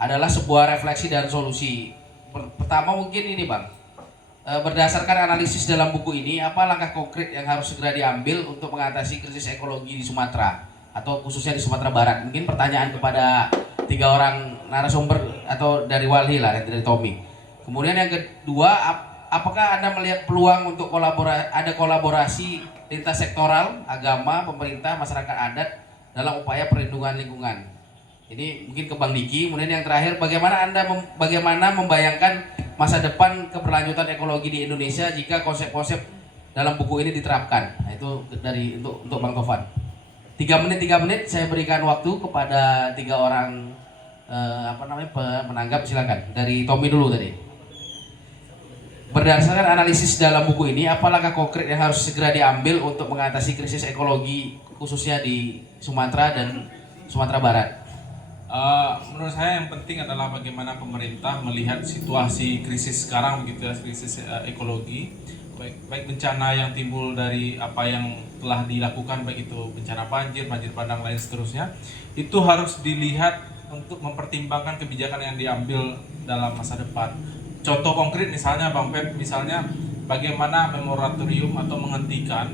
adalah sebuah refleksi dan solusi. Pertama mungkin ini Bang, berdasarkan analisis dalam buku ini, apa langkah konkret yang harus segera diambil untuk mengatasi krisis ekologi di Sumatera atau khususnya di Sumatera Barat? Mungkin pertanyaan kepada 3 orang narasumber atau dari Walhi lah, dari Tommy. Kemudian yang kedua, apakah Anda melihat peluang untuk kolaborasi lintas sektoral, agama, pemerintah, masyarakat adat dalam upaya perlindungan lingkungan? Ini mungkin ke Bang Diki. Kemudian yang terakhir, bagaimana membayangkan masa depan keberlanjutan ekologi di Indonesia jika konsep-konsep dalam buku ini diterapkan? Nah, itu untuk Bang Taufan. 3 menit saya berikan waktu kepada 3 orang penanggap, silakan. Dari Tommy dulu tadi. Berdasarkan analisis dalam buku ini, apa langkah konkret yang harus segera diambil untuk mengatasi krisis ekologi khususnya di Sumatera dan Sumatera Barat? Menurut saya yang penting adalah bagaimana pemerintah melihat situasi krisis sekarang begitu ya, krisis ekologi baik bencana yang timbul dari apa yang telah dilakukan, baik itu bencana banjir, banjir bandang lain seterusnya, itu harus dilihat untuk mempertimbangkan kebijakan yang diambil dalam masa depan. Contoh konkret misalnya Bang Pep, misalnya bagaimana moratorium atau menghentikan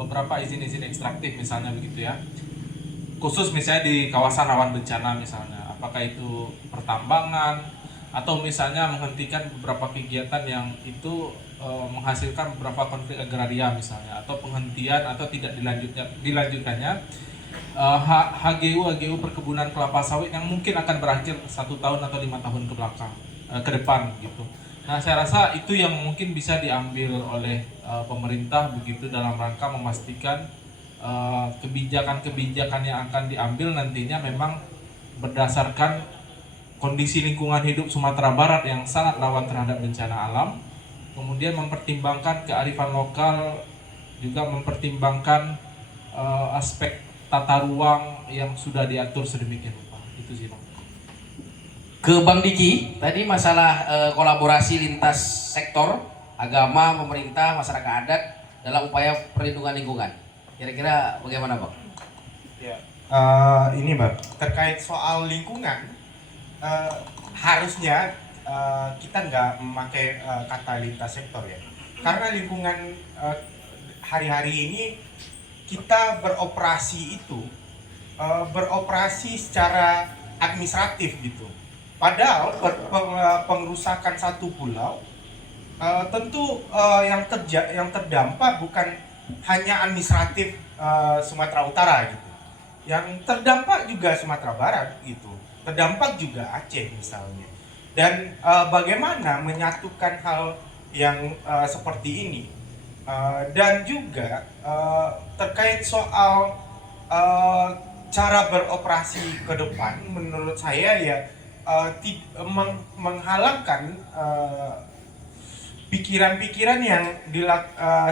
beberapa izin-izin ekstraktif misalnya begitu ya. Khusus misalnya di kawasan rawan bencana misalnya, apakah itu pertambangan atau misalnya menghentikan beberapa kegiatan yang itu menghasilkan beberapa konflik agraria misalnya, atau penghentian atau tidak dilanjutkannya HGU perkebunan kelapa sawit yang mungkin akan berakhir 1 tahun atau 5 tahun ke belakang ke depan gitu. Nah, saya rasa itu yang mungkin bisa diambil oleh pemerintah begitu dalam rangka memastikan kebijakan-kebijakan yang akan diambil nantinya memang berdasarkan kondisi lingkungan hidup Sumatera Barat yang sangat rawan terhadap bencana alam, kemudian mempertimbangkan kearifan lokal, juga mempertimbangkan aspek tata ruang yang sudah diatur sedemikian rupa. Itu sih Bang. Ke Bang Diki, tadi masalah kolaborasi lintas sektor, agama, pemerintah, masyarakat adat dalam upaya perlindungan lingkungan. Kira-kira bagaimana Bang? Ya, ini Bang, terkait soal lingkungan, harusnya kita nggak memakai kata lintas sektor ya, karena lingkungan hari-hari ini kita beroperasi itu beroperasi secara administratif gitu. Padahal pengerusakan satu pulau tentu yang terdampak bukan hanya administratif Sumatera Utara gitu. Yang terdampak juga Sumatera Barat gitu. Terdampak juga Aceh misalnya. Dan bagaimana menyatukan hal yang seperti ini. Dan juga terkait soal cara beroperasi ke depan, menurut saya ya menghalangkan pikiran-pikiran yang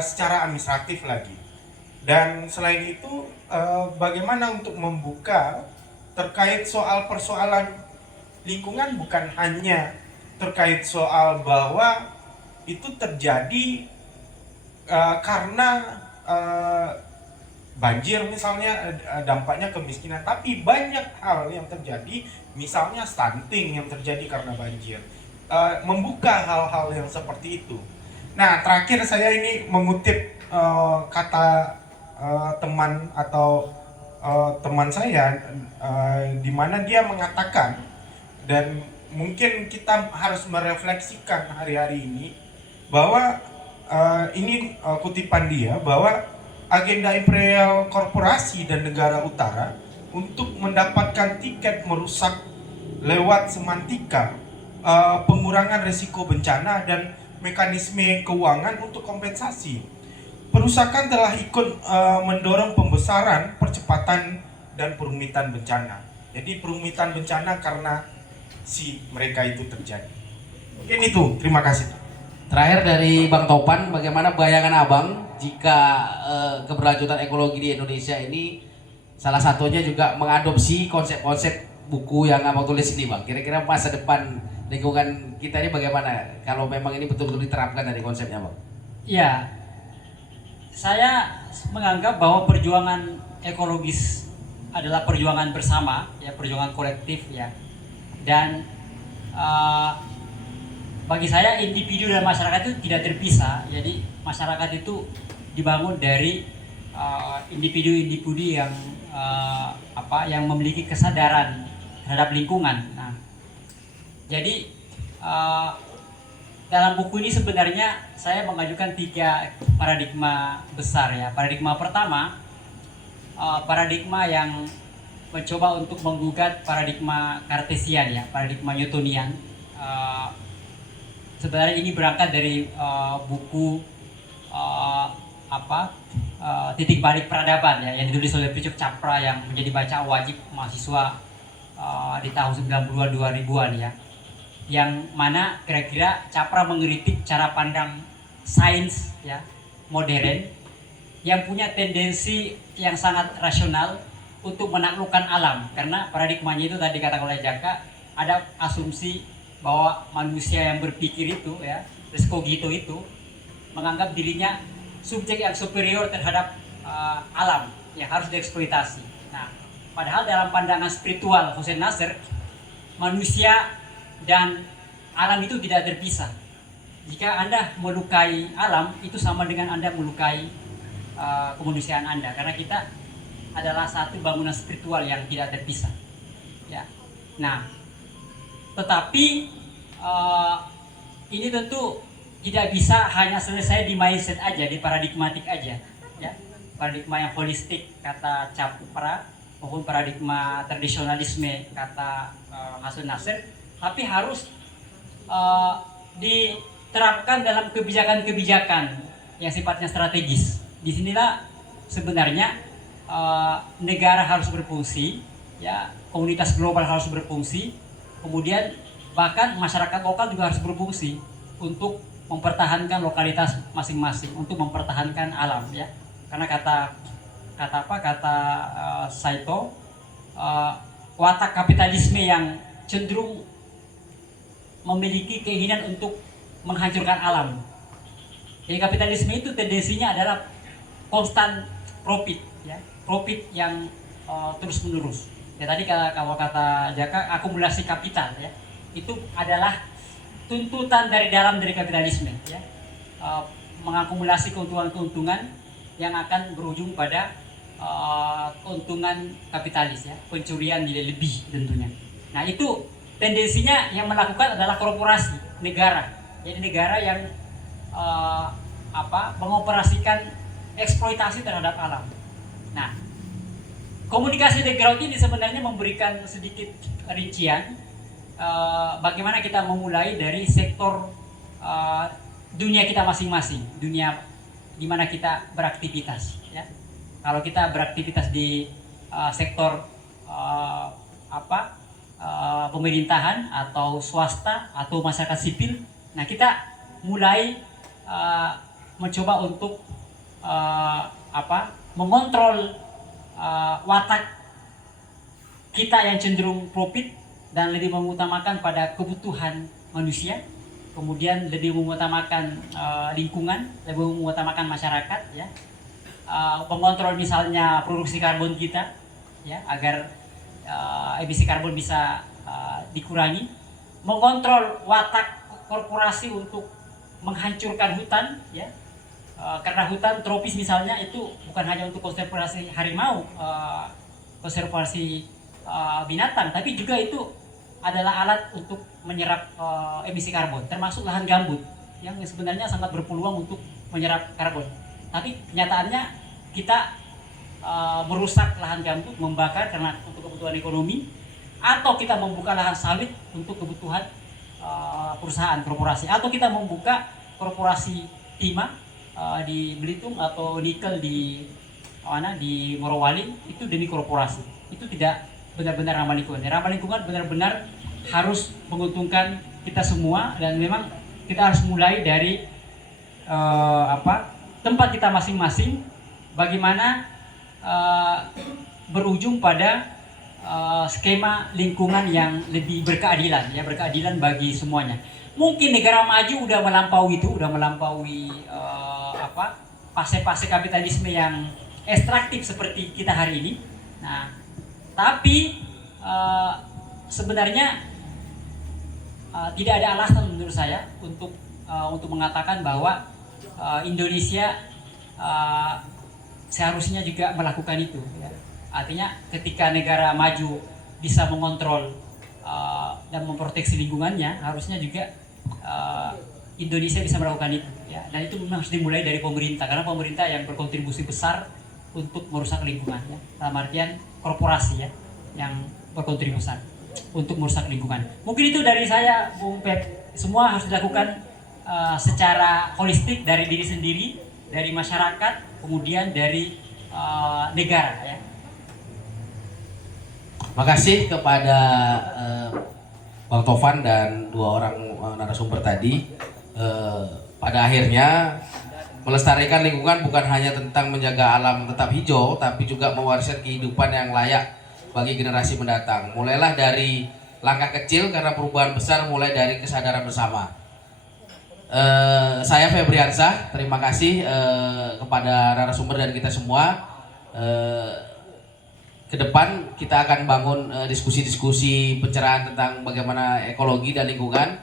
secara administratif lagi. Dan selain itu bagaimana untuk membuka terkait soal persoalan lingkungan, bukan hanya terkait soal bahwa itu terjadi karena banjir misalnya, dampaknya kemiskinan, tapi banyak hal yang terjadi, misalnya stunting yang terjadi karena banjir, membuka hal-hal yang seperti itu. Nah, terakhir saya ini mengutip kata teman atau teman saya, di mana dia mengatakan, dan mungkin kita harus merefleksikan hari-hari ini, bahwa ini kutipan dia, bahwa agenda imperial korporasi dan negara utara untuk mendapatkan tiket merusak lewat semantika, pengurangan risiko bencana dan mekanisme keuangan untuk kompensasi. Perusakan telah ikut mendorong pembesaran, percepatan, dan perumitan bencana. Jadi perumitan bencana karena si mereka itu terjadi. Mungkin itu, terima kasih. Terakhir dari Bang Topan, bagaimana bayangan Abang jika keberlanjutan ekologi di Indonesia ini salah satunya juga mengadopsi konsep-konsep buku yang Abang tulis ini Bang. Kira-kira masa depan lingkungan kita ini bagaimana kalau memang ini betul-betul diterapkan dari konsepnya Bang? Ya, saya menganggap bahwa perjuangan ekologis adalah perjuangan bersama, ya, perjuangan kolektif ya. Dan bagi saya individu dan masyarakat itu tidak terpisah. Jadi masyarakat itu dibangun dari individu-individu yang yang memiliki kesadaran terhadap lingkungan. Nah, jadi dalam buku ini sebenarnya saya mengajukan 3 paradigma besar ya. Paradigma pertama, paradigma yang mencoba untuk menggugat paradigma Kartesian ya, paradigma Newtonian. Sebenarnya ini berangkat dari buku Titik Balik Peradaban ya, yang ditulis oleh Picuk Capra, yang menjadi bacaan wajib mahasiswa di tahun 90-an 2000-an ya. Yang mana kira-kira Capra mengkritik cara pandang sains ya, modern, yang punya tendensi yang sangat rasional untuk menaklukkan alam, karena paradigmanya itu tadi katakan oleh Jaka, ada asumsi bahwa manusia yang berpikir itu ya, Risco Gito itu menganggap dirinya subjek yang superior terhadap alam yang harus dieksploitasi. Nah, padahal dalam pandangan spiritual Hussein Nasr, manusia dan alam itu tidak terpisah. Jika Anda melukai alam, itu sama dengan Anda melukai kemanusiaan Anda, karena kita adalah satu bangunan spiritual yang tidak terpisah. Ya. Nah, tetapi ini tentu tidak bisa hanya selesai di mindset aja, di paradigmatik aja, ya. Paradigma yang holistik kata Capra maupun paradigma tradisionalisme kata Hussein Nasr, tapi harus diterapkan dalam kebijakan-kebijakan yang sifatnya strategis. Disinilah sebenarnya negara harus berfungsi, ya, komunitas global harus berfungsi, kemudian bahkan masyarakat lokal juga harus berfungsi untuk mempertahankan lokalitas masing-masing, untuk mempertahankan alam, ya. Karena kata Saito, watak kapitalisme yang cenderung memiliki keinginan untuk menghancurkan alam. Jadi kapitalisme itu tendensinya adalah konstan profit, ya, profit yang terus menerus. Ya, tadi kalau kata Jaka, akumulasi kapital, ya, itu adalah tuntutan dari dalam dari kapitalisme, ya, mengakumulasi keuntungan-keuntungan yang akan berujung pada keuntungan kapitalis, ya, pencurian nilai lebih tentunya. Nah, itu tendensinya yang melakukan adalah korporasi, negara. Jadi negara yang mengoperasikan eksploitasi terhadap alam. Nah, komunikasi background ini sebenarnya memberikan sedikit rincian bagaimana kita memulai dari sektor dunia kita masing-masing, dunia di mana kita beraktivitas, ya. Kalau kita beraktivitas di sektor pemerintahan atau swasta atau masyarakat sipil, nah kita mulai mencoba untuk mengontrol watak kita yang cenderung profit dan lebih mengutamakan pada kebutuhan manusia, kemudian lebih mengutamakan lingkungan, lebih mengutamakan masyarakat, ya, mengontrol misalnya produksi karbon kita, ya, agar emisi karbon bisa dikurangi, mengontrol watak korporasi untuk menghancurkan hutan, ya, karena hutan tropis misalnya itu bukan hanya untuk konservasi harimau, konservasi binatang, tapi juga itu adalah alat untuk menyerap emisi karbon, termasuk lahan gambut yang sebenarnya sangat berpeluang untuk menyerap karbon. Tapi kenyataannya kita merusak lahan gambut, membakar karena untuk kebutuhan ekonomi, atau kita membuka lahan sawit untuk kebutuhan perusahaan korporasi, atau kita membuka korporasi timah di Belitung atau nikel di Morowali itu demi korporasi. Itu tidak benar-benar ramah lingkungan. Ramah lingkungan benar-benar harus menguntungkan kita semua, dan memang kita harus mulai dari tempat kita masing-masing, bagaimana berujung pada skema lingkungan yang lebih berkeadilan, ya, berkeadilan bagi semuanya. Mungkin negara maju udah melampaui itu, udah melampaui fase-fase kapitalisme yang ekstraktif seperti kita hari ini. Nah, tapi sebenarnya tidak ada alasan menurut saya untuk mengatakan bahwa Indonesia seharusnya juga melakukan itu, ya. Artinya ketika negara maju bisa mengontrol dan memproteksi lingkungannya, harusnya juga Indonesia bisa melakukan itu, ya. Dan itu memang harus dimulai dari pemerintah, karena pemerintah yang berkontribusi besar untuk merusak lingkungan, ya. Dalam artian korporasi, ya, yang berkontribusi untuk merusak lingkungan. Mungkin itu dari saya, Bung Pep. Semua harus dilakukan secara holistik dari diri sendiri, dari masyarakat, kemudian dari negara, ya. Makasih kepada Bang Tovan dan dua orang narasumber tadi. Pada akhirnya melestarikan lingkungan bukan hanya tentang menjaga alam tetap hijau, tapi juga mewariskan kehidupan yang layak bagi generasi mendatang. Mulailah dari langkah kecil, karena perubahan besar mulai dari kesadaran bersama. Saya Febriansah, terima kasih kepada narasumber dan kita semua. Ke depan kita akan bangun diskusi-diskusi pencerahan tentang bagaimana ekologi dan lingkungan.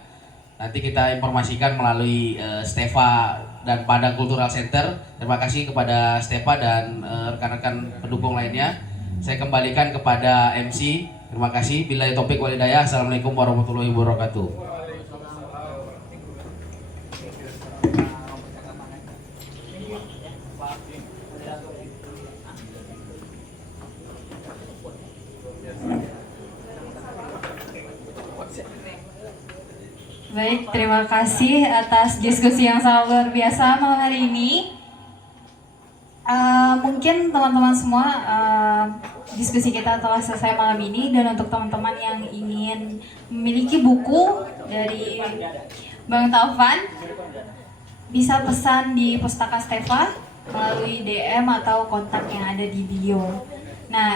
Nanti kita informasikan melalui Stefa dan Padang Cultural Center. Terima kasih kepada Stefa dan rekan-rekan pendukung lainnya. Saya kembalikan kepada MC. Terima kasih. Billahi taufik wal hidayah. Assalamualaikum warahmatullahi wabarakatuh. Baik, terima kasih atas diskusi yang sangat luar biasa malam hari ini. Mungkin teman-teman semua, diskusi kita telah selesai malam ini, dan untuk teman-teman yang ingin memiliki buku dari Bang Taufan, bisa pesan di Pustaka Stefa melalui DM atau kontak yang ada di bio. Nah,